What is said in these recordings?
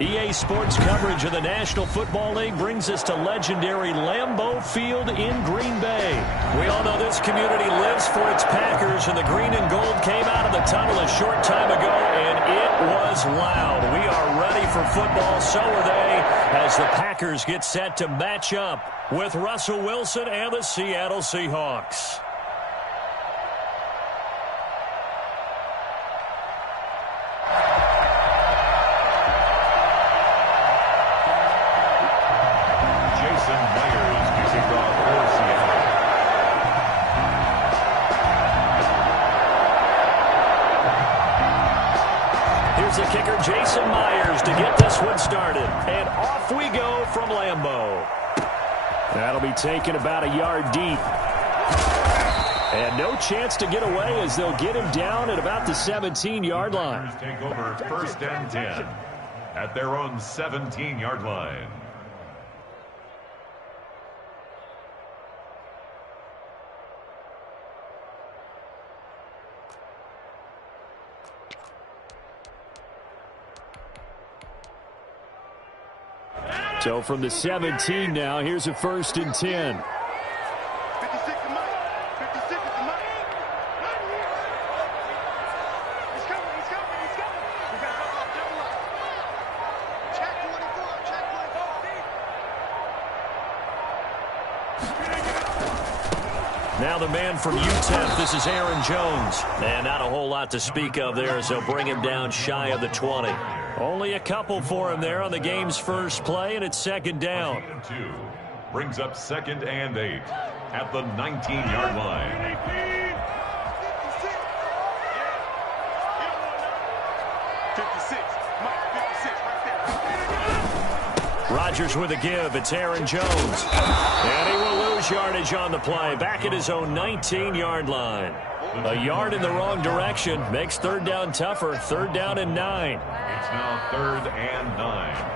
EA Sports coverage of the National Football League brings us to legendary Lambeau Field in Green Bay. We all know this community lives for its Packers, and the green and gold came out of the tunnel a short time ago, and it was loud. We are ready for football, so are they, as the Packers get set to match up with Russell Wilson and the Seattle Seahawks. The kicker, Jason Myers, to get this one started. And off we go from Lambeau. That'll be taken about a yard deep. And no chance to get away as they'll get him down at about the 17-yard line. Take over 1st and 10 at their own 17-yard line. So from the 17 now, here's a 1st and 10. Now the man from UTEP, this is Aaron Jones. And not a whole lot to speak of there, so bring him down shy of the 20. Only a couple for him there on the game's first play, and it's 2nd down. Brings up 2nd and 8 at the 19-yard line. Rodgers with a give. It's Aaron Jones. And he will lose yardage on the play. Back at his own 19-yard line. A yard in the wrong direction makes 3rd down tougher. 3rd down and 9. It's now 3rd and 9.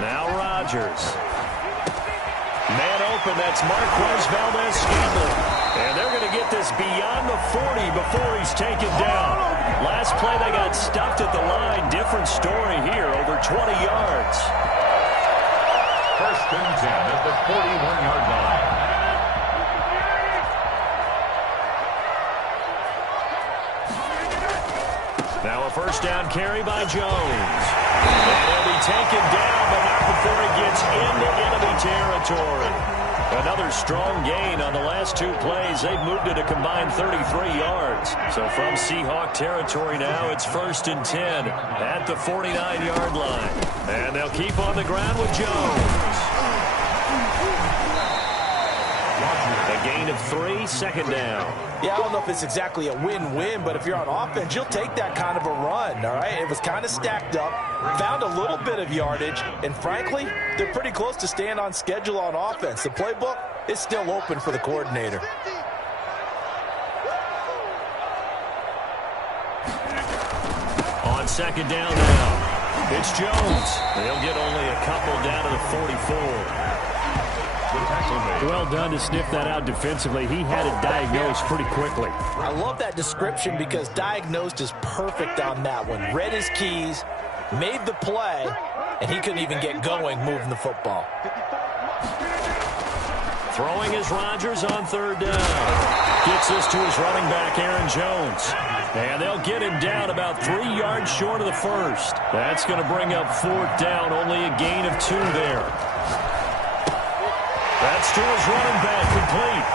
Now Rodgers. Man open, that's Marquez Valdez-Scantling. And they're going to get this beyond the 40 before he's taken down. Last play they got stuffed at the line. Different story here, over 20 yards. 1st and 10 at the 41-yard line. Now a 1st down carry by Jones. And he'll be taken down, but not before he gets into enemy territory. Another strong gain on the last 2 plays. They've moved it a combined 33 yards. So from Seahawk territory now, it's 1st and 10 at the 49-yard line. And they'll keep on the ground with Jones. A gain of 3, 2nd down. Yeah, I don't know if it's exactly a win-win, but if you're on offense, you'll take that kind of a run, all right? It was kind of stacked up, found a little bit of yardage, and frankly, they're pretty close to staying on schedule on offense. The playbook is still open for the coordinator. On 2nd down now, it's Jones. They'll get only a couple down to the 44. Well done to sniff that out defensively. He had it diagnosed pretty quickly. I love that description because diagnosed is perfect on that one. Read his keys, made the play, and he couldn't even get going moving the football. Throwing is Rodgers on 3rd down. Gets this to his running back, Aaron Jones. And they'll get him down about 3 yards short of the 1st. That's going to bring up 4th down, only a gain of 2 there. That's to his running back, complete.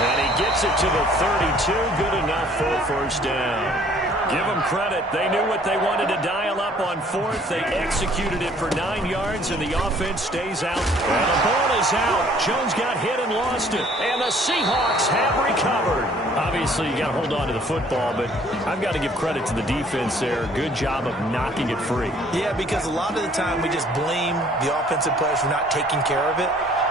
And he gets it to the 32, good enough for a 1st down. Give them credit. They knew what they wanted to dial up on 4th. They executed it for 9 yards, and the offense stays out. And the ball is out. Jones got hit and lost it. And the Seahawks have recovered. Obviously, you got to hold on to the football, but I've got to give credit to the defense there. Good job of knocking it free. Yeah, because a lot of the time we just blame the offensive players for not taking care of it.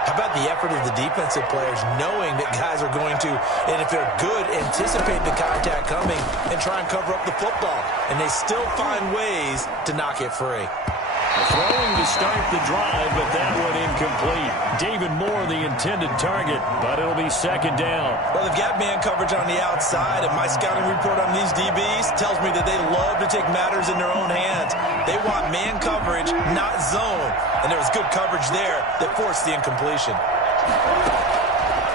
How about the effort of the defensive players knowing that guys are going to, and if they're good, anticipate the contact coming and try and cover up the football. And they still find ways to knock it free. Throwing to start the drive, but that one incomplete. David Moore, the intended target, but it'll be second down. Well, they've got man coverage on the outside, and my scouting report on these DBs tells me that they love to take matters in their own hands. They want man coverage, not zone. And there was good coverage there that forced the incompletion.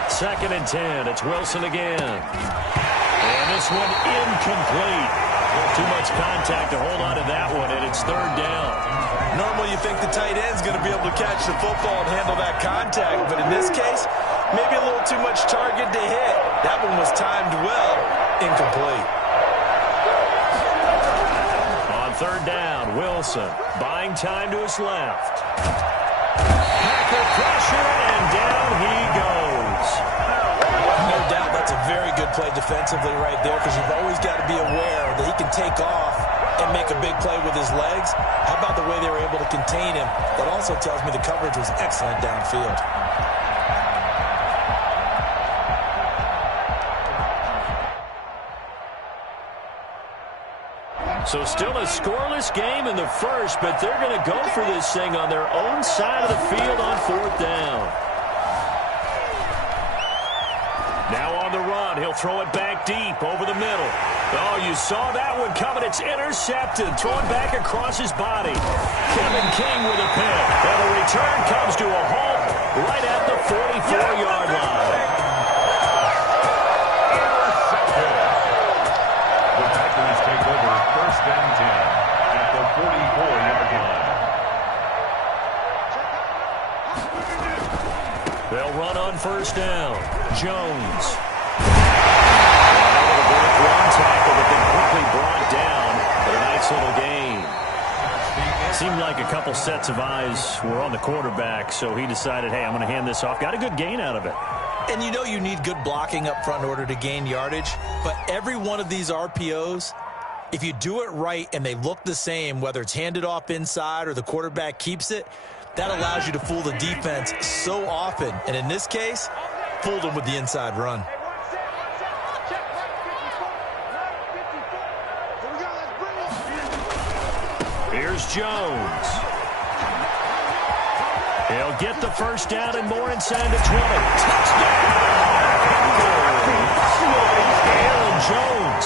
Second and 10. It's Wilson again. And this one incomplete. Too much contact to hold on to that one, and it's third down. Normally you think the tight end's going to be able to catch the football and handle that contact, but in this case, maybe a little too much target to hit. That one was timed well, incomplete. On third down, Wilson buying time to his left. Packer pressure, and down he goes. No doubt that's a very good play defensively right there, because you've always got to be aware that he can take off and make a big play with his legs. How about the way they were able to contain him? That also tells me the coverage was excellent downfield. So still a scoreless game in the first, but they're going to go for this thing on their own side of the field on fourth down. Now on the run, he'll throw it back deep over the middle. Oh, you saw that one coming. It's intercepted. Thrown back across his body. Kevin King with a pick. And the return comes to a halt right at the 44-yard line. Intercepted. The Packers take over first and 10 at the 44-yard line. They'll run on first down. Jones. One tackle, but then quickly brought down. But a nice little gain. Seemed like a couple sets of eyes were on the quarterback, so he decided, hey, I'm going to hand this off. Got a good gain out of it. And you know you need good blocking up front in order to gain yardage, but every one of these RPOs, if you do it right and they look the same, whether it's handed off inside or the quarterback keeps it, that allows you to fool the defense so often. And in this case, fooled them with the inside run. Here's Jones. He'll get the first down and more inside the 20. Touchdown! Aaron Jones,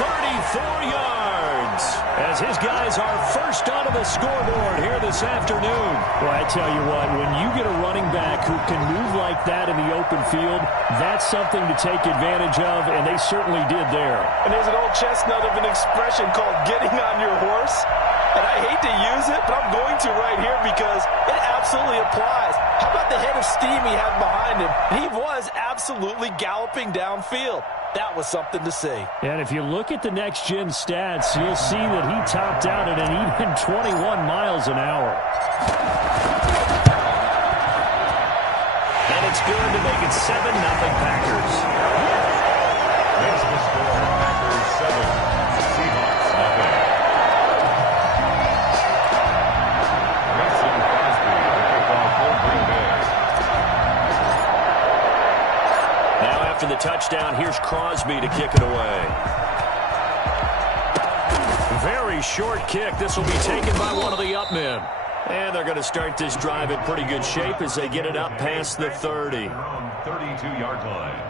34 yards, as his guys are first onto the scoreboard here this afternoon. Well, I tell you what, when you get a running back who can move like that in the open field, that's something to take advantage of, and they certainly did there. And there's an old chestnut of an expression called getting on your horse. And I hate to use it, but I'm going to right here because it absolutely applies. How about the head of steam he had behind him? He was absolutely galloping downfield. That was something to see. And if you look at the next-gen stats, you'll see that he topped out at an even 21 miles an hour. And it's good to make it 7-0 Packers. Makes the score Packers 7, Seahawks 0. After the touchdown, here's Crosby to kick it away. Very short kick. This will be taken by one of the up men. And they're going to start this drive in pretty good shape as they get it up past the 30. 32-yard line.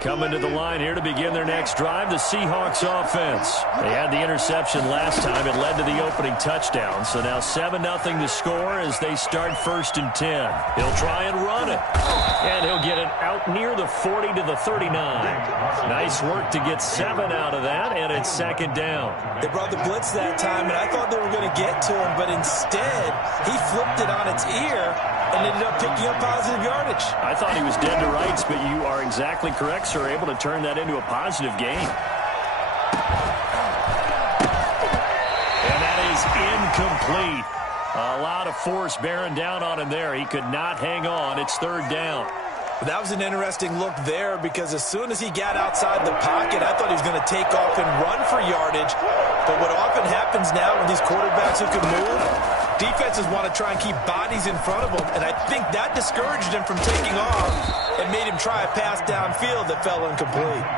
Coming to the line here to begin their next drive, the Seahawks offense. They had the interception last time. It led to the opening touchdown. So now 7-0 to score as they start first and 10. He'll try and run it. And he'll get it out near the 40 to the 39. Nice work to get 7 out of that, and it's second down. They brought the blitz that time, and I thought they were going to get to him, but instead he flipped it on its ear and ended up picking up positive yardage. I thought he was dead to rights, but you are exactly correct, sir. Able to turn that into a positive gain. And that is incomplete. A lot of force bearing down on him there. He could not hang on. It's third down. That was an interesting look there because as soon as he got outside the pocket, I thought he was going to take off and run for yardage. But what often happens now with these quarterbacks who can move, defenses want to try and keep bodies in front of them, and I think that discouraged him from taking off and made him try a pass downfield that fell incomplete.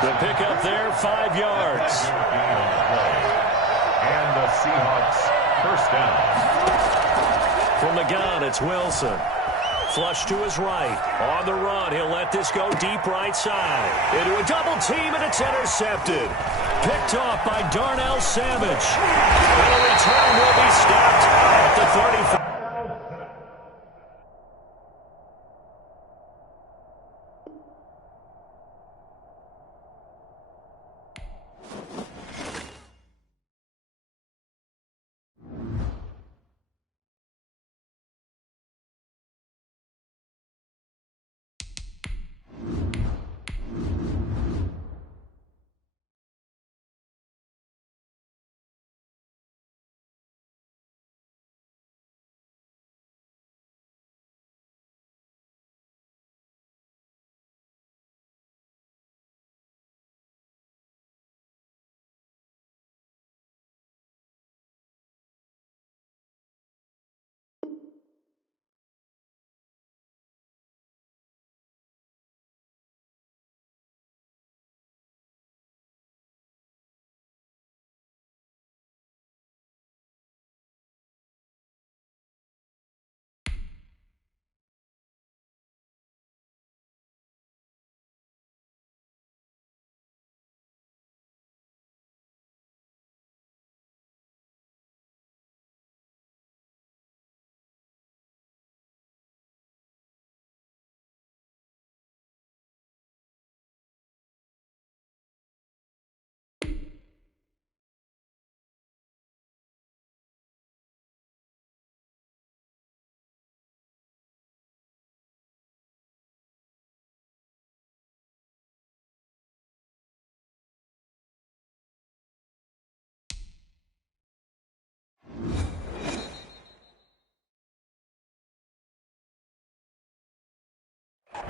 The pickup there, 5 yards. And the Seahawks first down. From the gun, it's Wilson. Flush to his right. On the run, he'll let this go deep right side. Into a double team, and it's intercepted. Picked off by Darnell Savage. And the return will be stopped at the 35.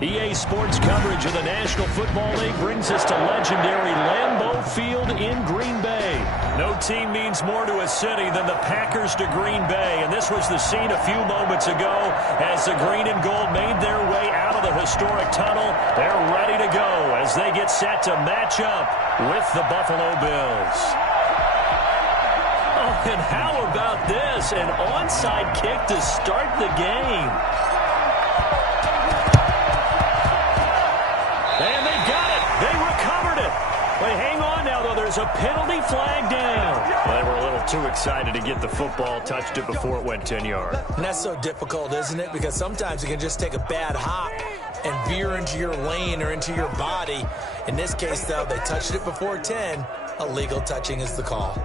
EA Sports coverage of the National Football League brings us to legendary Lambeau Field in Green Bay. No team means more to a city than the Packers to Green Bay, and this was the scene a few moments ago as the green and gold made their way out of the historic tunnel. They're ready to go as they get set to match up with the Buffalo Bills. Oh, and how about this? An onside kick to start the game. And they got it. They recovered it. But hang on now, though. There's a penalty flag down. Well, they were a little too excited to get the football, touched it before it went 10 yards. And that's so difficult, isn't it? Because sometimes you can just take a bad hop and veer into your lane or into your body. In this case, though, they touched it before 10. Illegal touching is the call.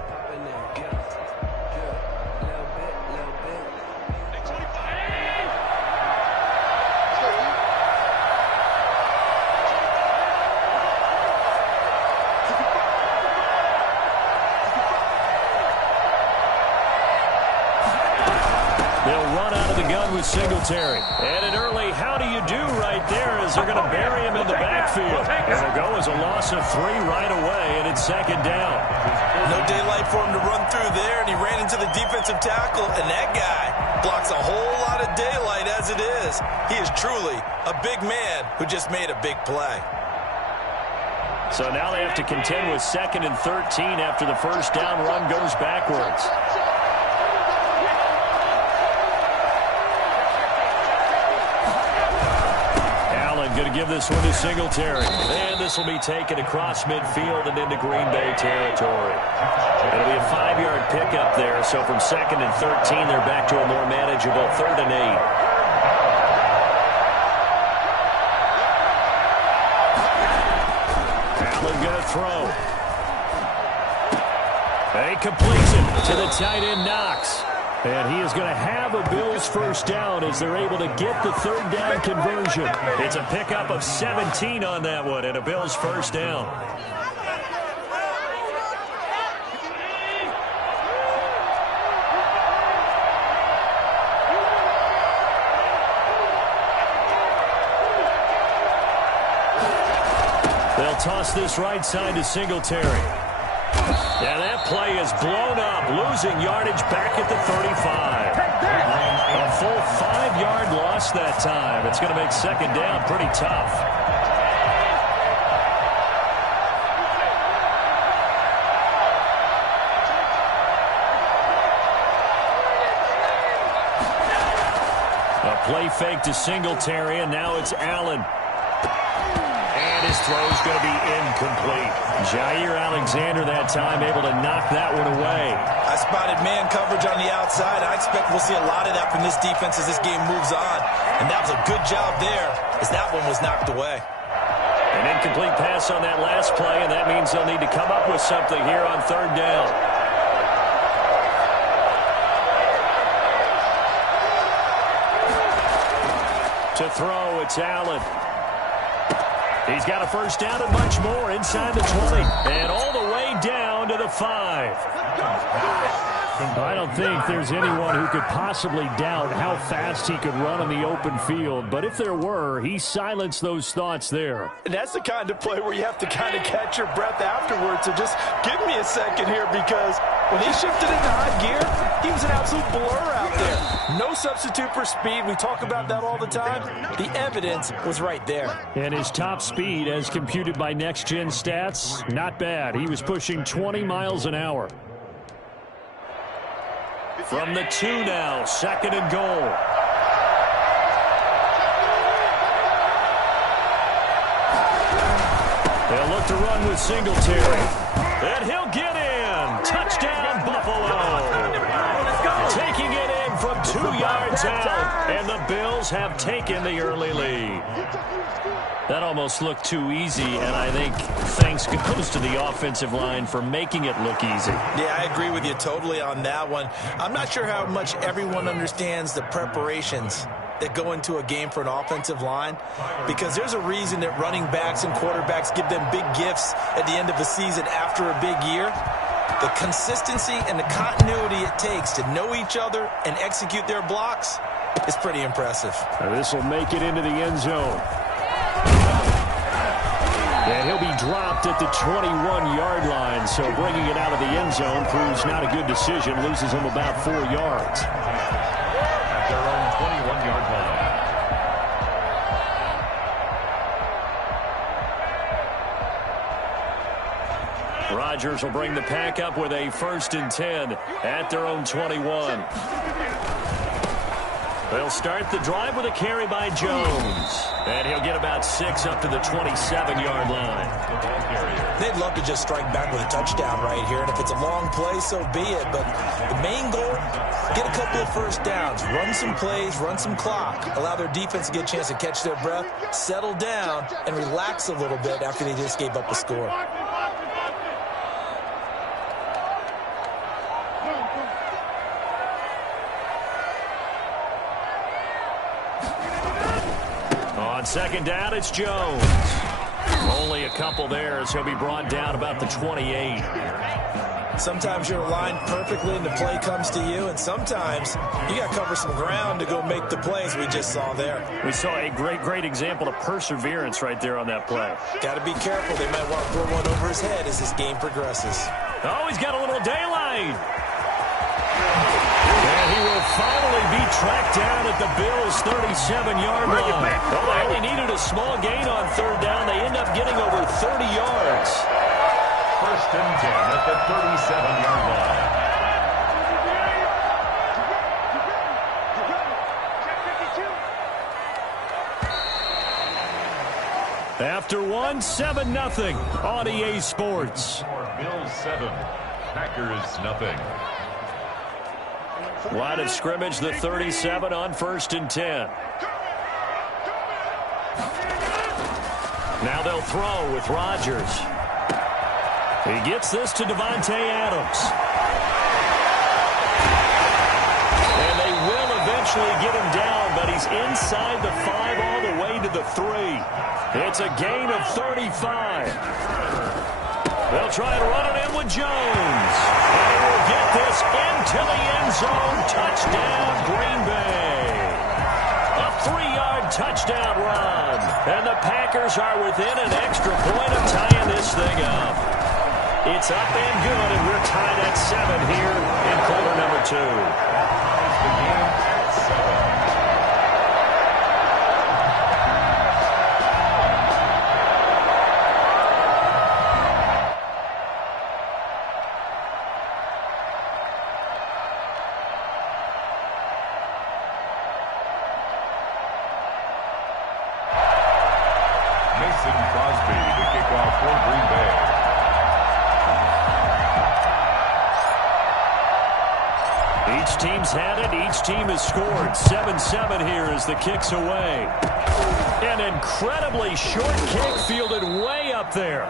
Singletary. And an early how do you do right there as they're going to bury him in the backfield. It'll go as a loss of 3 right away, and it's second down. No daylight for him to run through there, and he ran into the defensive tackle, and that guy blocks a whole lot of daylight as it is. He is truly a big man who just made a big play. So now they have to contend with 2nd and 13 after the first down run goes backwards. Going to give this one to Singletary. And this will be taken across midfield and into Green Bay territory. It'll be a 5-yard pickup there. So from 2nd and 13, they're back to a more manageable 3rd and 8. Allen going to throw. He completes it to the tight end, Knox. And he is going to have a Bills first down as they're able to get the 3rd down conversion. It's a pickup of 17 on that one and a Bills first down. They'll toss this right side to Singletary. And that play is blown up, losing yardage back at the 35. A full 5-yard loss that time. It's going to make second down pretty tough. A play fake to Singletary, and now it's Allen. And his throw's going to be incomplete. Jair Alexander that time able to knock that one away. I spotted man coverage on the outside. I expect we'll see a lot of that from this defense as this game moves on. And that was a good job there as that one was knocked away. An incomplete pass on that last play, and that means they'll need to come up with something here on third down. To throw, it's Allen. He's got a first down and much more inside the 20. And all the way down to the 5. I don't think there's anyone who could possibly doubt how fast he could run on the open field. But if there were, he silenced those thoughts there. And that's the kind of play where you have to kind of catch your breath afterwards. So just give me a second here, because when he shifted into high gear, he was an absolute blur out there. No substitute for speed. We talk about that all the time. The evidence was right there. And his top speed, as computed by Next Gen Stats, not bad. He was pushing 20 miles an hour. From the 2 now, second and goal. They'll look to run with Singletary. And he'll get in. Touchdown, Buffalo. Taking it in from 2 yards out. And the Bills have taken the early lead. That almost looked too easy, and I think thanks goes to the offensive line for making it look easy. Yeah, I agree with you totally on that one. I'm not sure how much everyone understands the preparations that go into a game for an offensive line, because there's a reason that running backs and quarterbacks give them big gifts at the end of the season after a big year. The consistency and the continuity it takes to know each other and execute their blocks is pretty impressive. This will make it into the end zone. And he'll be dropped at the 21-yard line, so bringing it out of the end zone proves not a good decision. Loses him about 4 yards. At their own 21-yard line. Rodgers will bring the pack up with a 1st and 10 at their own 21. They'll start the drive with a carry by Jones. And he'll get about 6 up to the 27-yard line. They'd love to just strike back with a touchdown right here. And if it's a long play, so be it. But the main goal, get a couple of first downs. Run some plays, run some clock. Allow their defense to get a chance to catch their breath, settle down, and relax a little bit after they just gave up a score. On second down, it's Jones. Only a couple there as he'll be brought down about the 28. Sometimes you're aligned perfectly and the play comes to you, and sometimes you got to cover some ground to go make the plays we just saw there. We saw a great example of perseverance right there on that play. Got to be careful. They might want to throw one over his head as this game progresses. Oh, he's got a little daylight. And he will finally be tracked down at the Bills' 37-yard line. Well, they only needed a small gain on third down. They end up getting over 30 yards. 1st and 10 at the 37-yard line. After one, 7-0 on EA Sports. Bills 7, Packers nothing. Line of scrimmage, the 37 on 1st and 10. Now they'll throw with Rodgers. He gets this to Davante Adams. And they will eventually get him down, but he's inside the 5 all the way to the 3. It's a gain of 35. They'll try to run it in with Jones. And he will get this into the end zone. Touchdown, Green Bay. A 3-yard touchdown run. And the Packers are within an extra point of tying this thing up. It's up and good, and we're tied at 7 here in quarter number 2. The game at 7. Mason Crosby to kick off for Green Bay. Each team's had it. Each team has scored. 7-7 here as the kick's away. An incredibly short kick fielded way up there.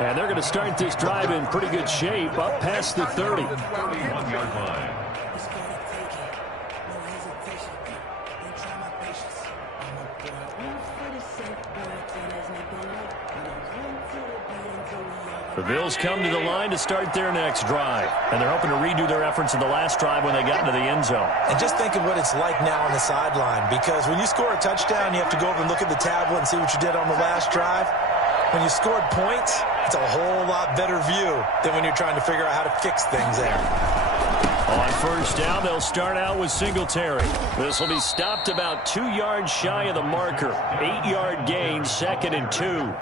And they're going to start this drive in pretty good shape up past the 30. 31-yard line. The Bills come to the line to start their next drive. And they're hoping to redo their efforts in the last drive when they got into the end zone. And just think of what it's like now on the sideline, because when you score a touchdown, you have to go over and look at the tablet and see what you did on the last drive. When you scored points, it's a whole lot better view than when you're trying to figure out how to fix things there. On first down, they'll start out with Singletary. This will be stopped about 2 yards shy of the marker. 8-yard gain, 2nd and 2.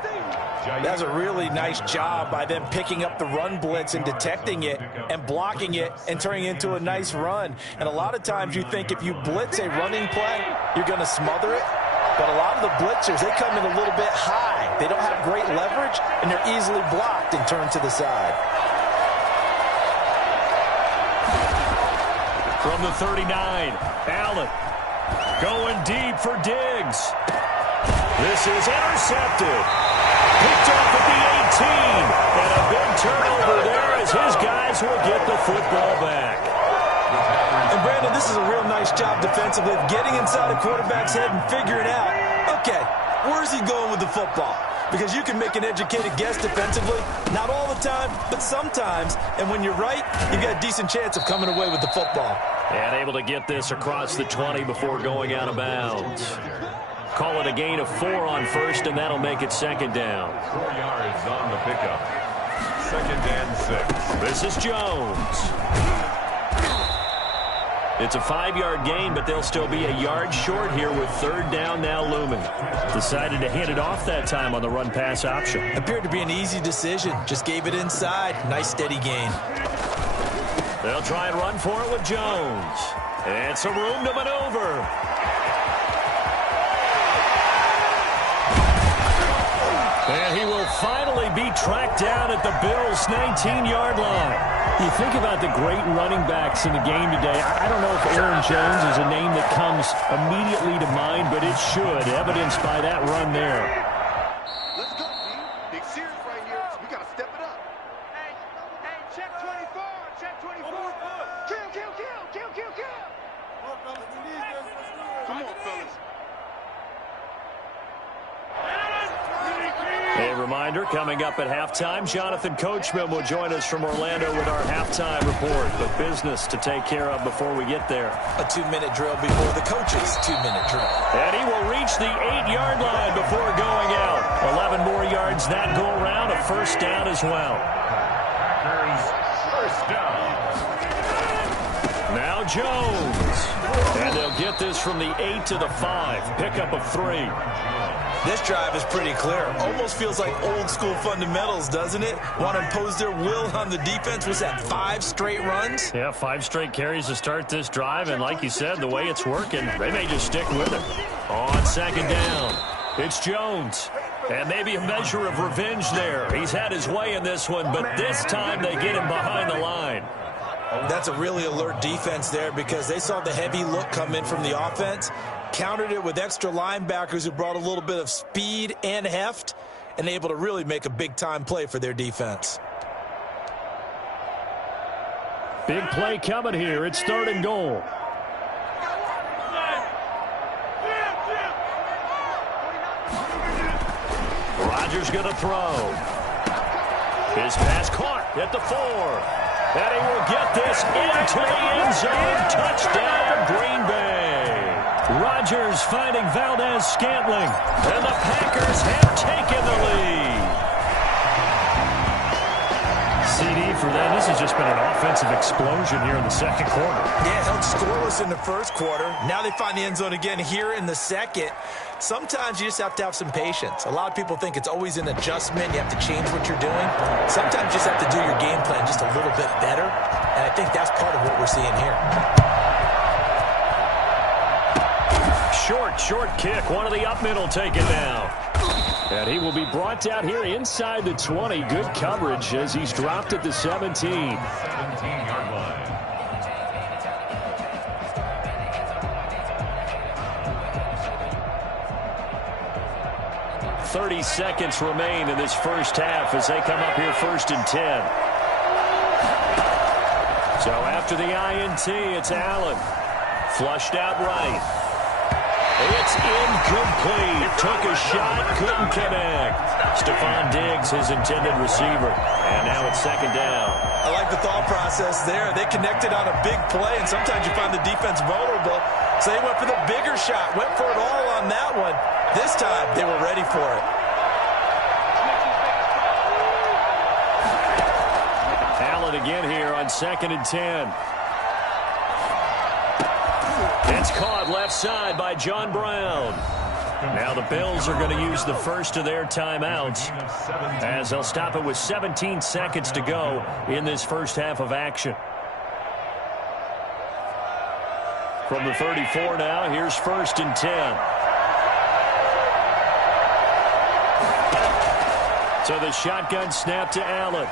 That's a really nice job by them picking up the run blitz and detecting it and blocking it and turning it into a nice run. And a lot of times you think if you blitz a running play, you're going to smother it. But a lot of the blitzers, they come in a little bit high. They don't have great leverage, and they're easily blocked and turned to the side. From the 39, Allen going deep for Diggs. This is intercepted. Picked off at the 18. And a big turnover there as his guys will get the football back. And Brandon, this is a real nice job defensively of getting inside a quarterback's head and figuring out, okay, where's he going with the football? Because you can make an educated guess defensively, not all the time, but sometimes. And when you're right, you've got a decent chance of coming away with the football. And able to get this across the 20 before going out of bounds. Call it a gain of 4 on first, and that'll make it 2nd down. 4 yards on the pickup. 2nd and 6. This is Jones. It's a 5-yard gain, but they'll still be a yard short here with 3rd down now looming. Decided to hand it off that time on the run-pass option. Appeared to be an easy decision. Just gave it inside. Nice steady gain. They'll try and run for it with Jones. And some room to maneuver. And he will finally be tracked down at the Bills' 19-yard line. You think about the great running backs in the game today. I don't know if Aaron Jones is a name that comes immediately to mind, but it should, evidenced by that run there. Let's go, team. Big series right here. We got to step it up. Hey, check 24. Check 24. Kill. Come on, fellas. A reminder, coming up at halftime, Jonathan Coachman will join us from Orlando with our halftime report. But business to take care of before we get there. A 2-minute drill before the coach's 2-minute drill. And he will reach the 8-yard line before going out. 11 more yards that go around, a 1st down as well. Packers 1st down. Now Jones. And they'll get this from the 8 to the 5. Pickup of 3. This drive is pretty clear. Almost feels like old school fundamentals, doesn't it? Want to impose their will on the defense. Was that 5 straight runs? Yeah, 5 straight carries to start this drive. And like you said, the way it's working, they may just stick with it. On 2nd down, it's Jones. And maybe a measure of revenge there. He's had his way in this one, but this time they get him behind the line. That's a really alert defense there because they saw the heavy look come in from the offense, countered it with extra linebackers who brought a little bit of speed and heft, and able to really make a big-time play for their defense. Big play coming here. It's 3rd and goal. Rodgers going to throw. His pass caught at the 4. And he will get this into the end zone. Touchdown, Green Bay. Rodgers finding Valdez-Scantling. And the Packers have taken the lead. for them. This has just been an offensive explosion here in the second quarter. Yeah, held scoreless in the first quarter. Now they find the end zone again here in the second. Sometimes you just have to have some patience. A lot of people think it's always an adjustment. You have to change what you're doing. Sometimes you just have to do your game plan just a little bit better. And I think that's part of what we're seeing here. Short kick. One of the up middle taken now. And he will be brought down here inside the 20. Good coverage as he's dropped at the 17. 17-yard line. 30 seconds remain in this first half as they come up here 1st and 10. So after the INT, it's Allen. Flushed out right. It's incomplete. Took a shot, couldn't connect. Stephon Diggs, his intended receiver. And now it's 2nd down. I like the thought process there. They connected on a big play, and sometimes you find the defense vulnerable. So they went for the bigger shot, went for it all on that one. This time, they were ready for it. Allen again here on 2nd and 10. It's caught left side by John Brown. Now the Bills are going to use the first of their timeouts as they'll stop it with 17 seconds to go in this first half of action. From the 34 now, here's 1st and 10. So the shotgun snap to Allen.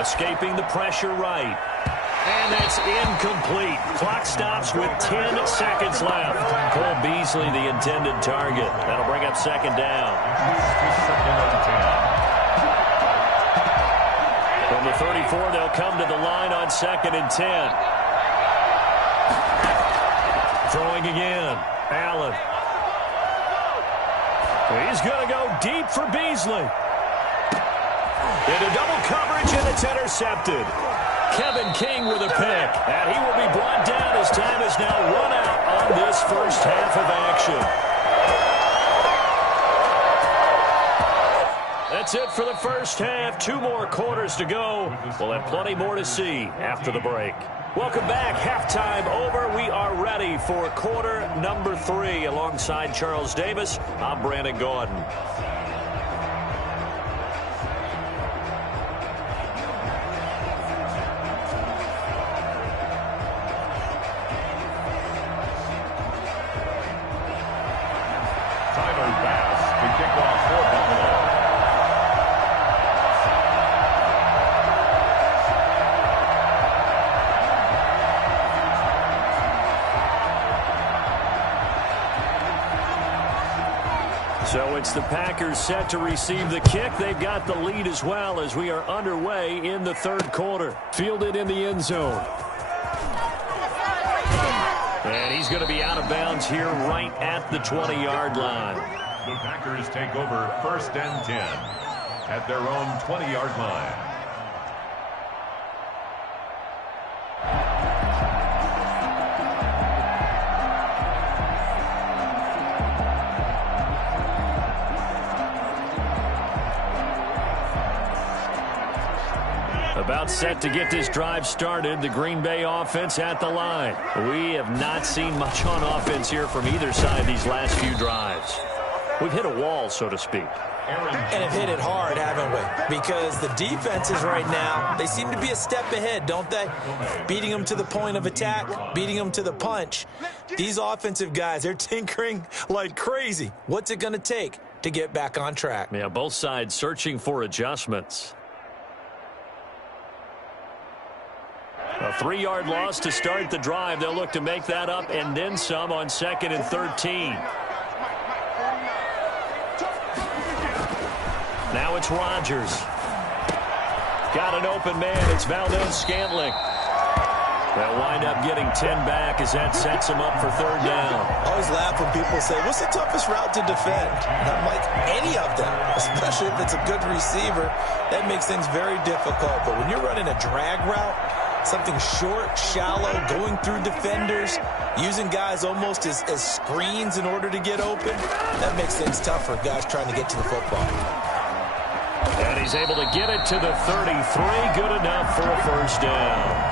Escaping the pressure right. And that's incomplete. Clock stops with 10 seconds left. Cole Beasley, the intended target. That'll bring up 2nd down. From the 34, they'll come to the line on 2nd and 10. Throwing again. Allen. He's going to go deep for Beasley. Into double coverage, and it's intercepted. Kevin King with a pick, and he will be brought down as time is now run out on this first half of action. That's it for the first half. 2 more quarters to go. We'll have plenty more to see after the break. Welcome back. Halftime over. We are ready for quarter number 3. Alongside Charles Davis, I'm Brandon Gaudin. So it's the Packers set to receive the kick. They've got the lead as well as we are underway in the 3rd quarter. Fielded in the end zone. And he's going to be out of bounds here right at the 20-yard line. The Packers take over 1st and 10 at their own 20-yard line. About set to get this drive started. The Green Bay offense at the line. We have not seen much on offense here from either side these last few drives. We've hit a wall, so to speak. And have hit it hard, haven't we? Because the defenses right now, they seem to be a step ahead, don't they? Beating them to the point of attack, beating them to the punch. These offensive guys, they're tinkering like crazy. What's it going to take to get back on track? Yeah, both sides searching for adjustments. A 3-yard loss to start the drive. They'll look to make that up and then some on 2nd and 13. Now it's Rodgers. Got an open man. It's Valdes-Scantling. They'll wind up getting 10 back as that sets them up for 3rd down. I always laugh when people say, what's the toughest route to defend? And I'm like, any of them, especially if it's a good receiver. That makes things very difficult. But when you're running a drag route, something short, shallow, going through defenders, using guys almost as screens in order to get open, that makes things tough for guys trying to get to the football. And he's able to get it to the 33. Good enough for a first down.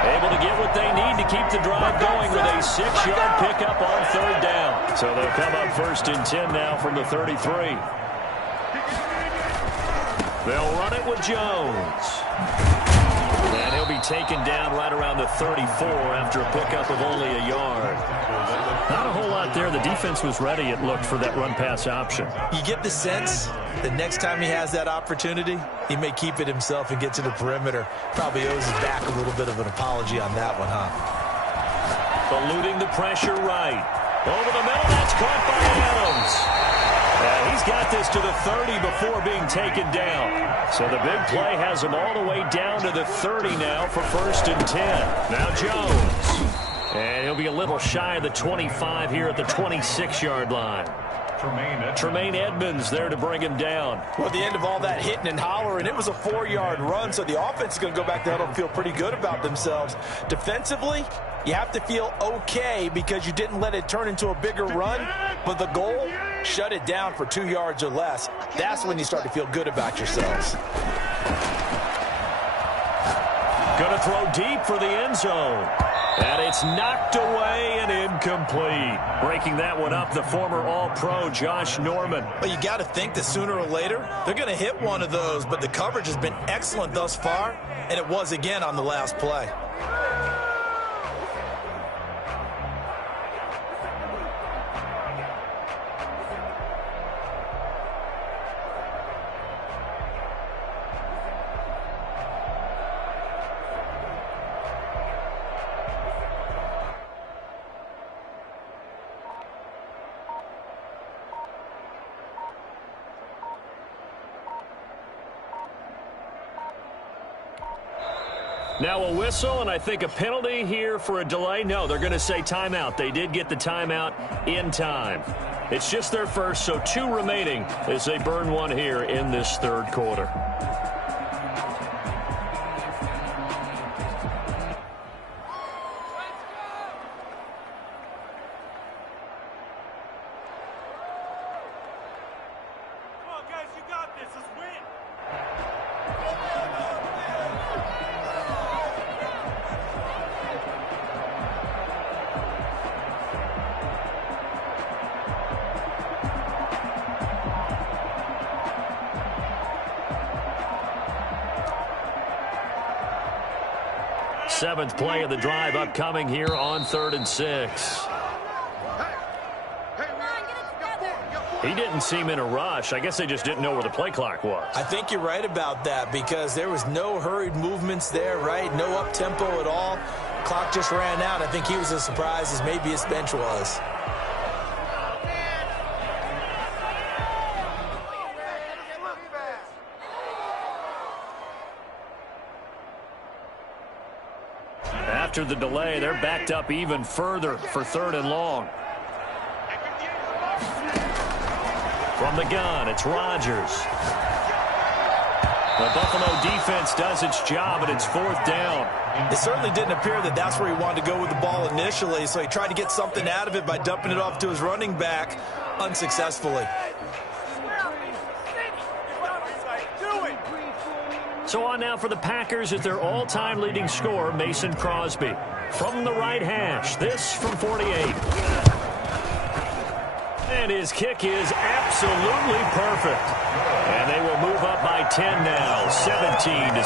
Able to get what they need to keep the drive going with a 6-yard pickup on third down. So they'll come up 1st and 10 now from the 33. They'll run it with Jones. And he'll be taken down right around the 34 after a pickup of only a yard. Not a whole lot there. The defense was ready, it looked, for that run-pass option. You get the sense that next time he has that opportunity, he may keep it himself and get to the perimeter. Probably owes his back a little bit of an apology on that one, huh? Eluding the pressure right. Over the middle, that's caught by Adams. And he's got this to the 30 before being taken down. So the big play has him all the way down to the 30 now for 1st and 10. Now Jones. And he'll be a little shy of the 25 here at the 26-yard line. Tremaine Edmonds there to bring him down. Well, at the end of all that hitting and hollering, it was a 4-yard run, so the offense is going to go back to huddle and feel pretty good about themselves. Defensively, you have to feel okay because you didn't let it turn into a bigger run, but the goal, shut it down for 2 yards or less. That's when you start to feel good about yourselves. Going to throw deep for the end zone. And it's knocked away and incomplete. Breaking that one up, the former All-Pro Josh Norman. Well, you got to think that sooner or later, they're going to hit one of those, but the coverage has been excellent thus far, and it was again on the last play. Now a whistle, and I think a penalty here for a delay. No, they're going to say timeout. They did get the timeout in time. It's just their first, so 2 remaining as they burn one here in this third quarter. Seventh play of the drive upcoming here on 3rd and 6. He didn't seem in a rush. I guess they just didn't know where the play clock was. I think you're right about that because there was no hurried movements there, right? No up-tempo at all. Clock just ran out. I think he was as surprised as maybe his bench was. After the delay, they're backed up even further for 3rd and long. From the gun, it's Rodgers. The Buffalo defense does its job, and it's 4th down. It certainly didn't appear that that's where he wanted to go with the ball initially, so he tried to get something out of it by dumping it off to his running back unsuccessfully. So on now for the Packers is their all-time leading scorer, Mason Crosby. From the right hash, this from 48. And his kick is absolutely perfect. And they will move up by 10 now, 17-7.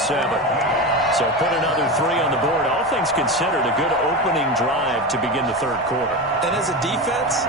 So put another 3 on the board. All things considered, a good opening drive to begin the third quarter. And as a defense,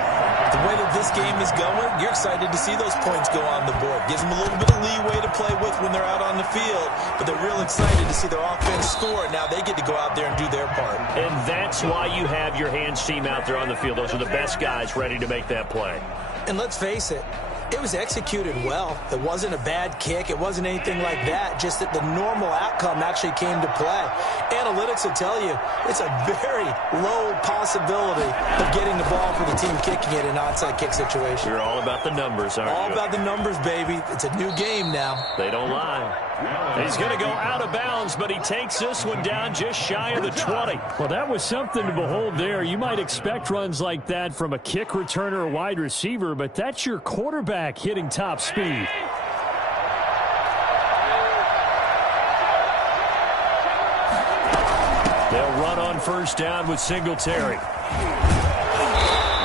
the way that this game is going, you're excited to see those points go on the board. Gives them a little bit of leeway to play with when they're out on the field, but they're real excited to see their offense score. Now they get to go out there and do their part. And that's why you have your hands team out there on the field. Those are the best guys ready to make that play. And let's face it, it was executed well. It wasn't a bad kick. It wasn't anything like that. Just that the normal outcome actually came to play. Analytics will tell you it's a very low possibility of getting the ball for the team kicking it in an onside kick situation. You're all about the numbers, aren't you? All about the numbers, baby. It's a new game now. They don't lie. He's going to go out of bounds, but he takes this one down just shy of the 20. Well, that was something to behold there. You might expect runs like that from a kick returner or wide receiver, but that's your quarterback hitting top speed. They'll run on first down with Singletary.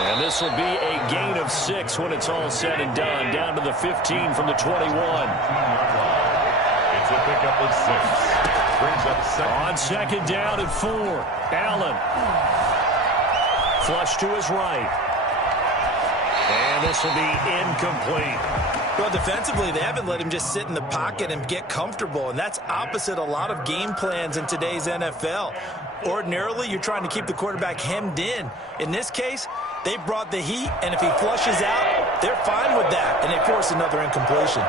And this will be a gain of 6 when it's all said and done. Down to the 15 from the 21. It's a pickup of 6. Brings up second. On second down at 4. Allen. Flush to his right. And this will be incomplete. Well, defensively, they haven't let him just sit in the pocket and get comfortable, and that's opposite a lot of game plans in today's NFL. Ordinarily, you're trying to keep the quarterback hemmed in. In this case, they brought the heat, and if he flushes out, they're fine with that, and they force another incompletion.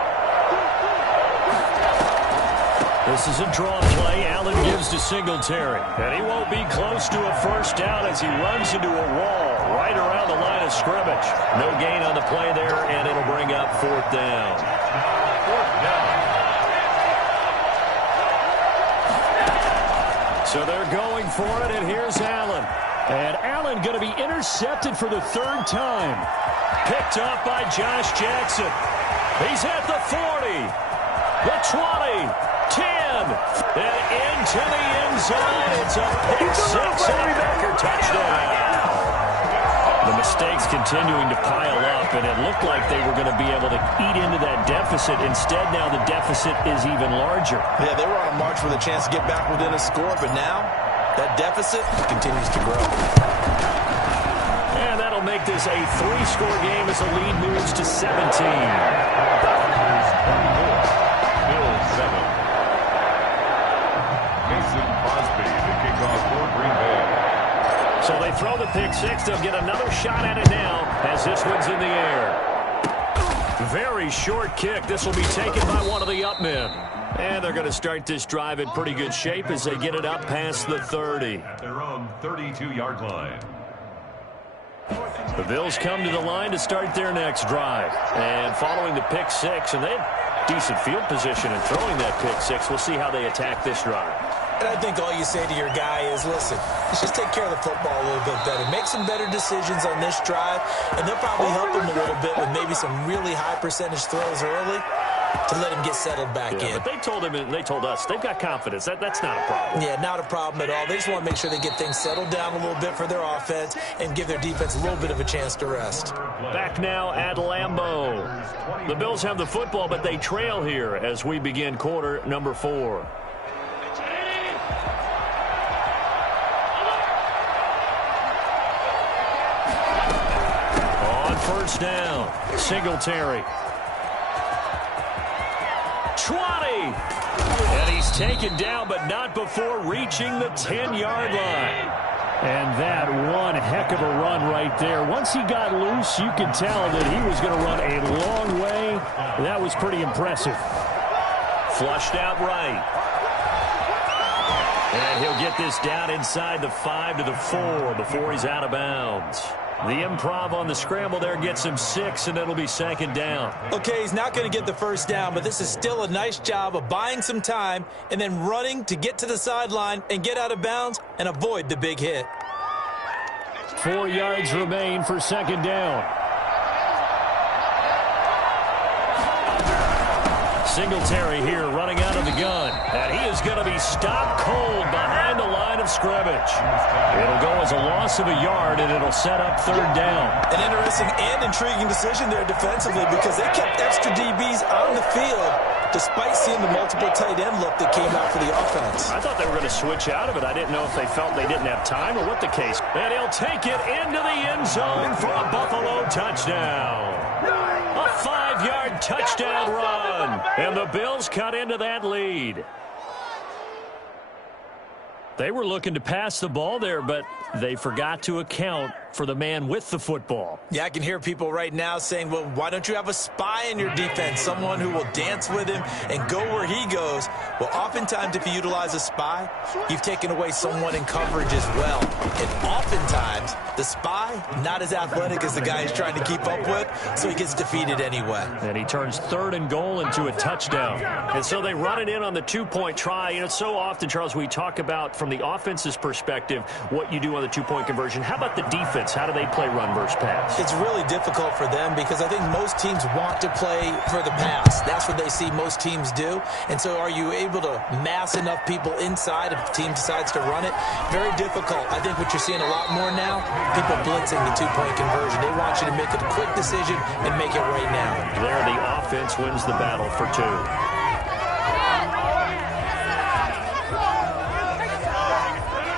This is a draw play. Allen gives to Singletary. And he won't be close to a first down as he runs into a wall right around the line of scrimmage. No gain on the play there, and it'll bring up 4th down. 4th down. So they're going for it, and here's Allen. And Allen going to be intercepted for the 3rd time. Picked up by Josh Jackson. He's at the 40, the 20, 10, and into the end zone. It's a pick 6 and a Becker touchdown. The mistakes continuing to pile up, and it looked like they were going to be able to eat into that deficit. Instead, now the deficit is even larger. Yeah, they were on a march with a chance to get back within a score, but now that deficit continues to grow. And that'll make this a 3-score game as the lead moves to 17. Bills 7. Mason Crosby, the kickoff for Green Bay. So they throw the pick 6. They'll get another shot at it now as this one's in the air. Very short kick. This will be taken by one of the up men. And they're going to start this drive in pretty good shape as they get it up past the 30. At their own 32-yard line. The Bills come to the line to start their next drive. And following the pick 6, and they have decent field position in throwing that pick 6. We'll see how they attack this drive. And I think all you say to your guy is, listen, let's just take care of the football a little bit better. Make some better decisions on this drive, and they'll probably help him a little bit with maybe some really high percentage throws early to let him get settled back in. But they told him and they told us they've got confidence. That's not a problem. Yeah, not a problem at all. They just want to make sure they get things settled down a little bit for their offense and give their defense a little bit of a chance to rest. Back now at Lambeau. The Bills have the football, but they trail here as we begin quarter number 4. First down, Singletary. 20! And he's taken down, but not before reaching the 10-yard line. And that one heck of a run right there. Once he got loose, you could tell that he was going to run a long way. That was pretty impressive. Flushed out right. And he'll get this down inside the 5 to the 4 before he's out of bounds. The improv on the scramble there gets him 6, and it'll be 2nd down. Okay, he's not going to get the first down, but this is still a nice job of buying some time and then running to get to the sideline and get out of bounds and avoid the big hit. 4 yards remain for 2nd down. Singletary here running out of the gun. And he is going to be stopped cold behind the line of scrimmage. It'll go as a loss of a yard, and it'll set up 3rd down. An interesting and intriguing decision there defensively because they kept extra DBs on the field despite seeing the multiple tight end look that came out for the offense. I thought they were going to switch out of it. I didn't know if they felt they didn't have time or what the case. And he'll take it into the end zone for a Buffalo touchdown. A 5-yard touchdown run. And the Bills cut into that lead. They were looking to pass the ball there, but they forgot to account for the man with the football. Yeah, I can hear people right now saying, well, why don't you have a spy in your defense, someone who will dance with him and go where he goes? Well, oftentimes if you utilize a spy, you've taken away someone in coverage as well. And oftentimes, the spy, not as athletic as the guy he's trying to keep up with, so he gets defeated anyway. And he turns 3rd and goal into a touchdown. And so they run it in on the 2-point try. You know, so often, Charles, we talk about from the offense's perspective what you do on the 2-point conversion. How about the defense? offense. How do they play run versus pass? It's really difficult for them because I think most teams want to play for the pass. That's what they see most teams do. And so are you able to mass enough people inside if the team decides to run it? Very difficult. I think what you're seeing a lot more now, people blitzing the two-point conversion. They want you to make a quick decision and make it right now. There, the offense wins the battle for 2.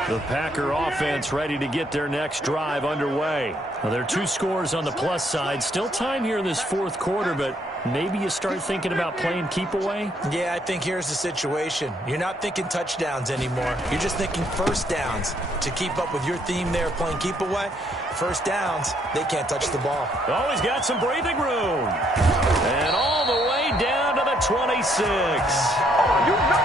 The Packer offense ready to get their next drive underway. Well, there are 2 scores on the plus side. Still time here in this fourth quarter, but maybe you start thinking about playing keep away? Yeah, I think here's the situation. You're not thinking touchdowns anymore. You're just thinking first downs. To keep up with your theme there, playing keep away, first downs, they can't touch the ball. Oh, he's got some breathing room. And all the way down to the 26.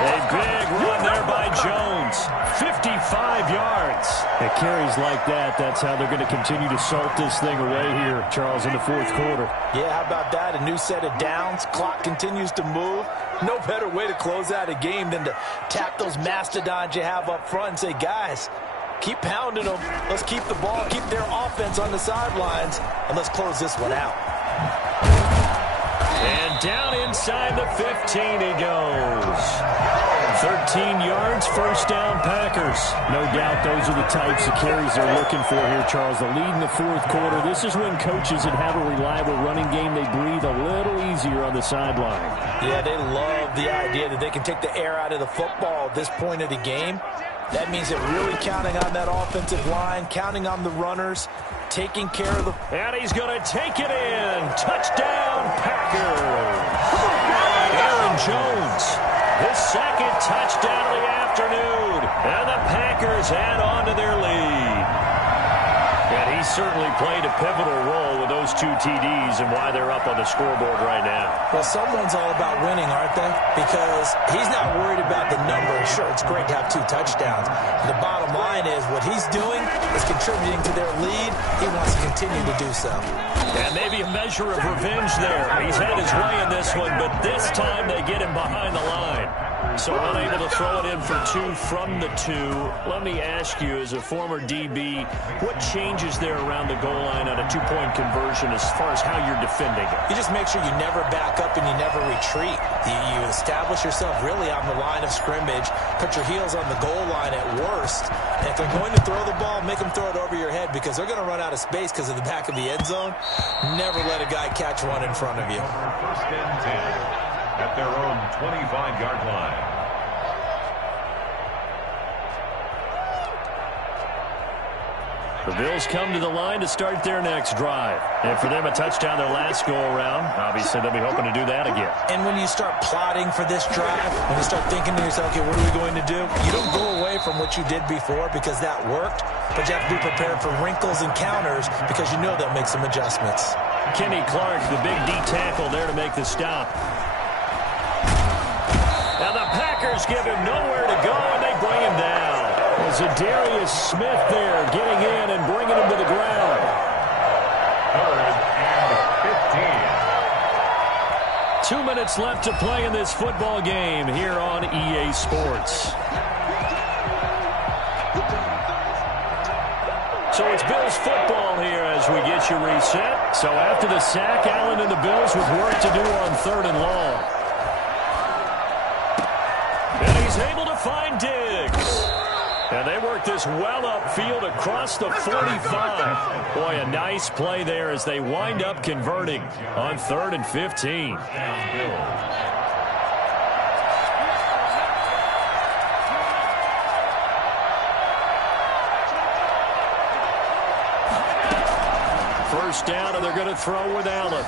A big run there by Jones. 55 yards. It carries like that. That's how they're going to continue to salt this thing away here, Charles, in the fourth quarter. Yeah, how about that? A new set of downs. Clock continues to move. No better way to close out a game than to tap those mastodons you have up front and say, guys, keep pounding them. Let's keep the ball, keep their offense on the sidelines, and let's close this one out. And down inside the 15 he goes. 13 yards, first down Packers. No doubt those are the types of carries they're looking for here, Charles. The lead in the fourth quarter. This is when coaches that have a reliable running game, they breathe a little easier on the sideline. Yeah, they love the idea that they can take the air out of the football at this point of the game. That means they're really counting on that offensive line, counting on the runners, taking care of the... And he's going to take it in. Touchdown, Packers. Aaron Jones, his second touchdown of the afternoon. And the Packers add on to their lead. And he certainly played a pivotal role with those 2 TDs and why they're up on the scoreboard right now. Well, someone's all about winning, aren't they? Because he's not worried about the number. Sure, it's great to have 2 touchdowns. The bottom line is what he's doing is contributing to their lead. He wants to continue to do so. And maybe a measure of revenge there. He's had his way in this one, but this time they get him behind the line. So unable to throw it in for 2 from the 2. Let me ask you, as a former DB, what changes there around the goal line on a 2-point conversion as far as how you're defending it? You just make sure you never back up and you never retreat. You establish yourself really on the line of scrimmage, put your heels on the goal line at worst, and if they're going to throw the ball, make them throw it over your head because they're going to run out of space because of the back of the end zone. Never let a guy catch one in front of you. First and 10 at their own 25-yard line. The Bills come to the line to start their next drive. And for them, a touchdown their last go-around. Obviously, they'll be hoping to do that again. And when you start plotting for this drive, when you start thinking to yourself, okay, what are we going to do? You don't go away from what you did before because that worked, but you have to be prepared for wrinkles and counters because you know they'll make some adjustments. Kenny Clark, the big D tackle there to make the stop. Now the Packers give him nowhere to go, and they bring him down. Zadarius Smith there getting in and bringing him to the ground. 3rd and 15. 2 minutes left to play in this football game here on EA Sports. So it's Bills football here as we get you reset. So after the sack, Allen and the Bills with work to do on 3rd and long. And he's able to find Diggs. And they work this well upfield across the 45. Boy, a nice play there as they wind up converting on 3rd and 15. First down, and they're going to throw with Allen.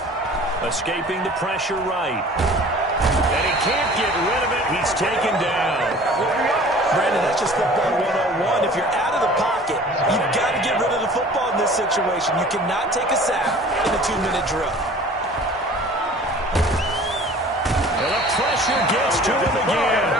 Escaping the pressure right. And he can't get rid of it. He's taken down. Brandon, that's just football 101. If you're out of the pocket, you've got to get rid of the football in this situation. You cannot take a sack in a 2-minute drill. And the pressure gets to him again.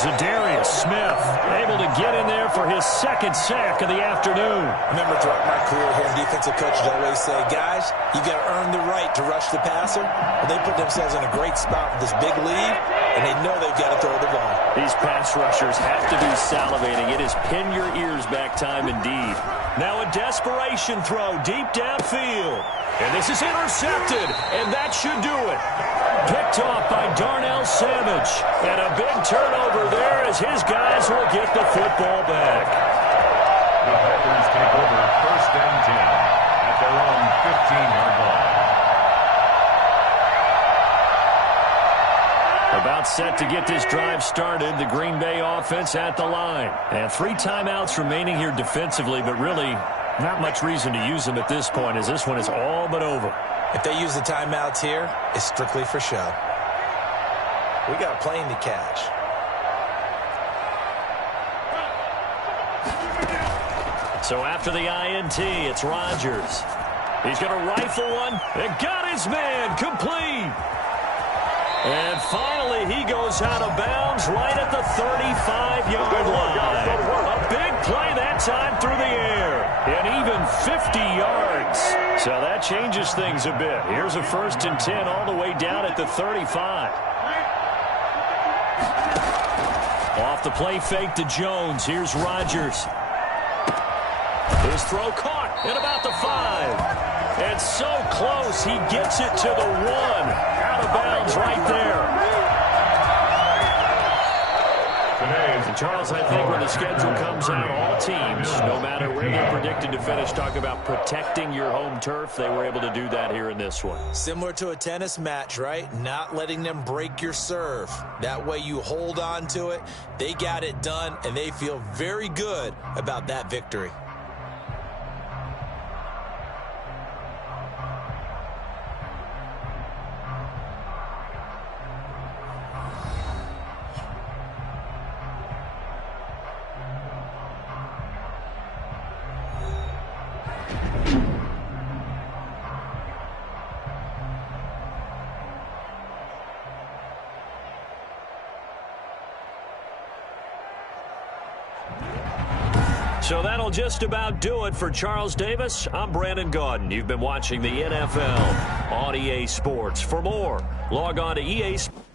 Za'Darius Smith able to get in there for his second sack of the afternoon. I remember throughout my career here, defensive coaches always say, guys, you got to earn the right to rush the passer. And they put themselves in a great spot with this big lead, and they know they've got to throw the ball. These pass rushers have to be salivating. It is pin your ears back time indeed. Now a desperation throw deep downfield. And this is intercepted, and that should do it. Picked off by Darnell Savage. And a big turnover there as his guys will get the football back. The Packers take over 1st and 10 at their own 15-yard line. About set to get this drive started, the Green Bay offense at the line. And 3 timeouts remaining here defensively, but really not much reason to use them at this point as this one is all but over. If they use the timeouts here, it's strictly for show. We got a plane to catch. So after the INT, it's Rodgers. He's going to rifle one and got his man complete. And finally, he goes out of bounds right at the 35-yard line. A big play that time through the air. And even 50 yards. So that changes things a bit. Here's a 1st and 10 all the way down at the 35. Off the play fake to Jones. Here's Rodgers. His throw caught at about the 5. And so close, he gets it to the 1. Out of bounds right there. And Charles, I think when the schedule comes out, all teams, no matter where they're predicted to finish, talk about protecting your home turf. They were able to do that here in this one. Similar to a tennis match, right? Not letting them break your serve. That way you hold on to it. They got it done, and they feel very good about that victory. So that'll just about do it for Charles Davis. I'm Brandon Gaudin. You've been watching the NFL on EA Sports. For more, log on to EA Sports.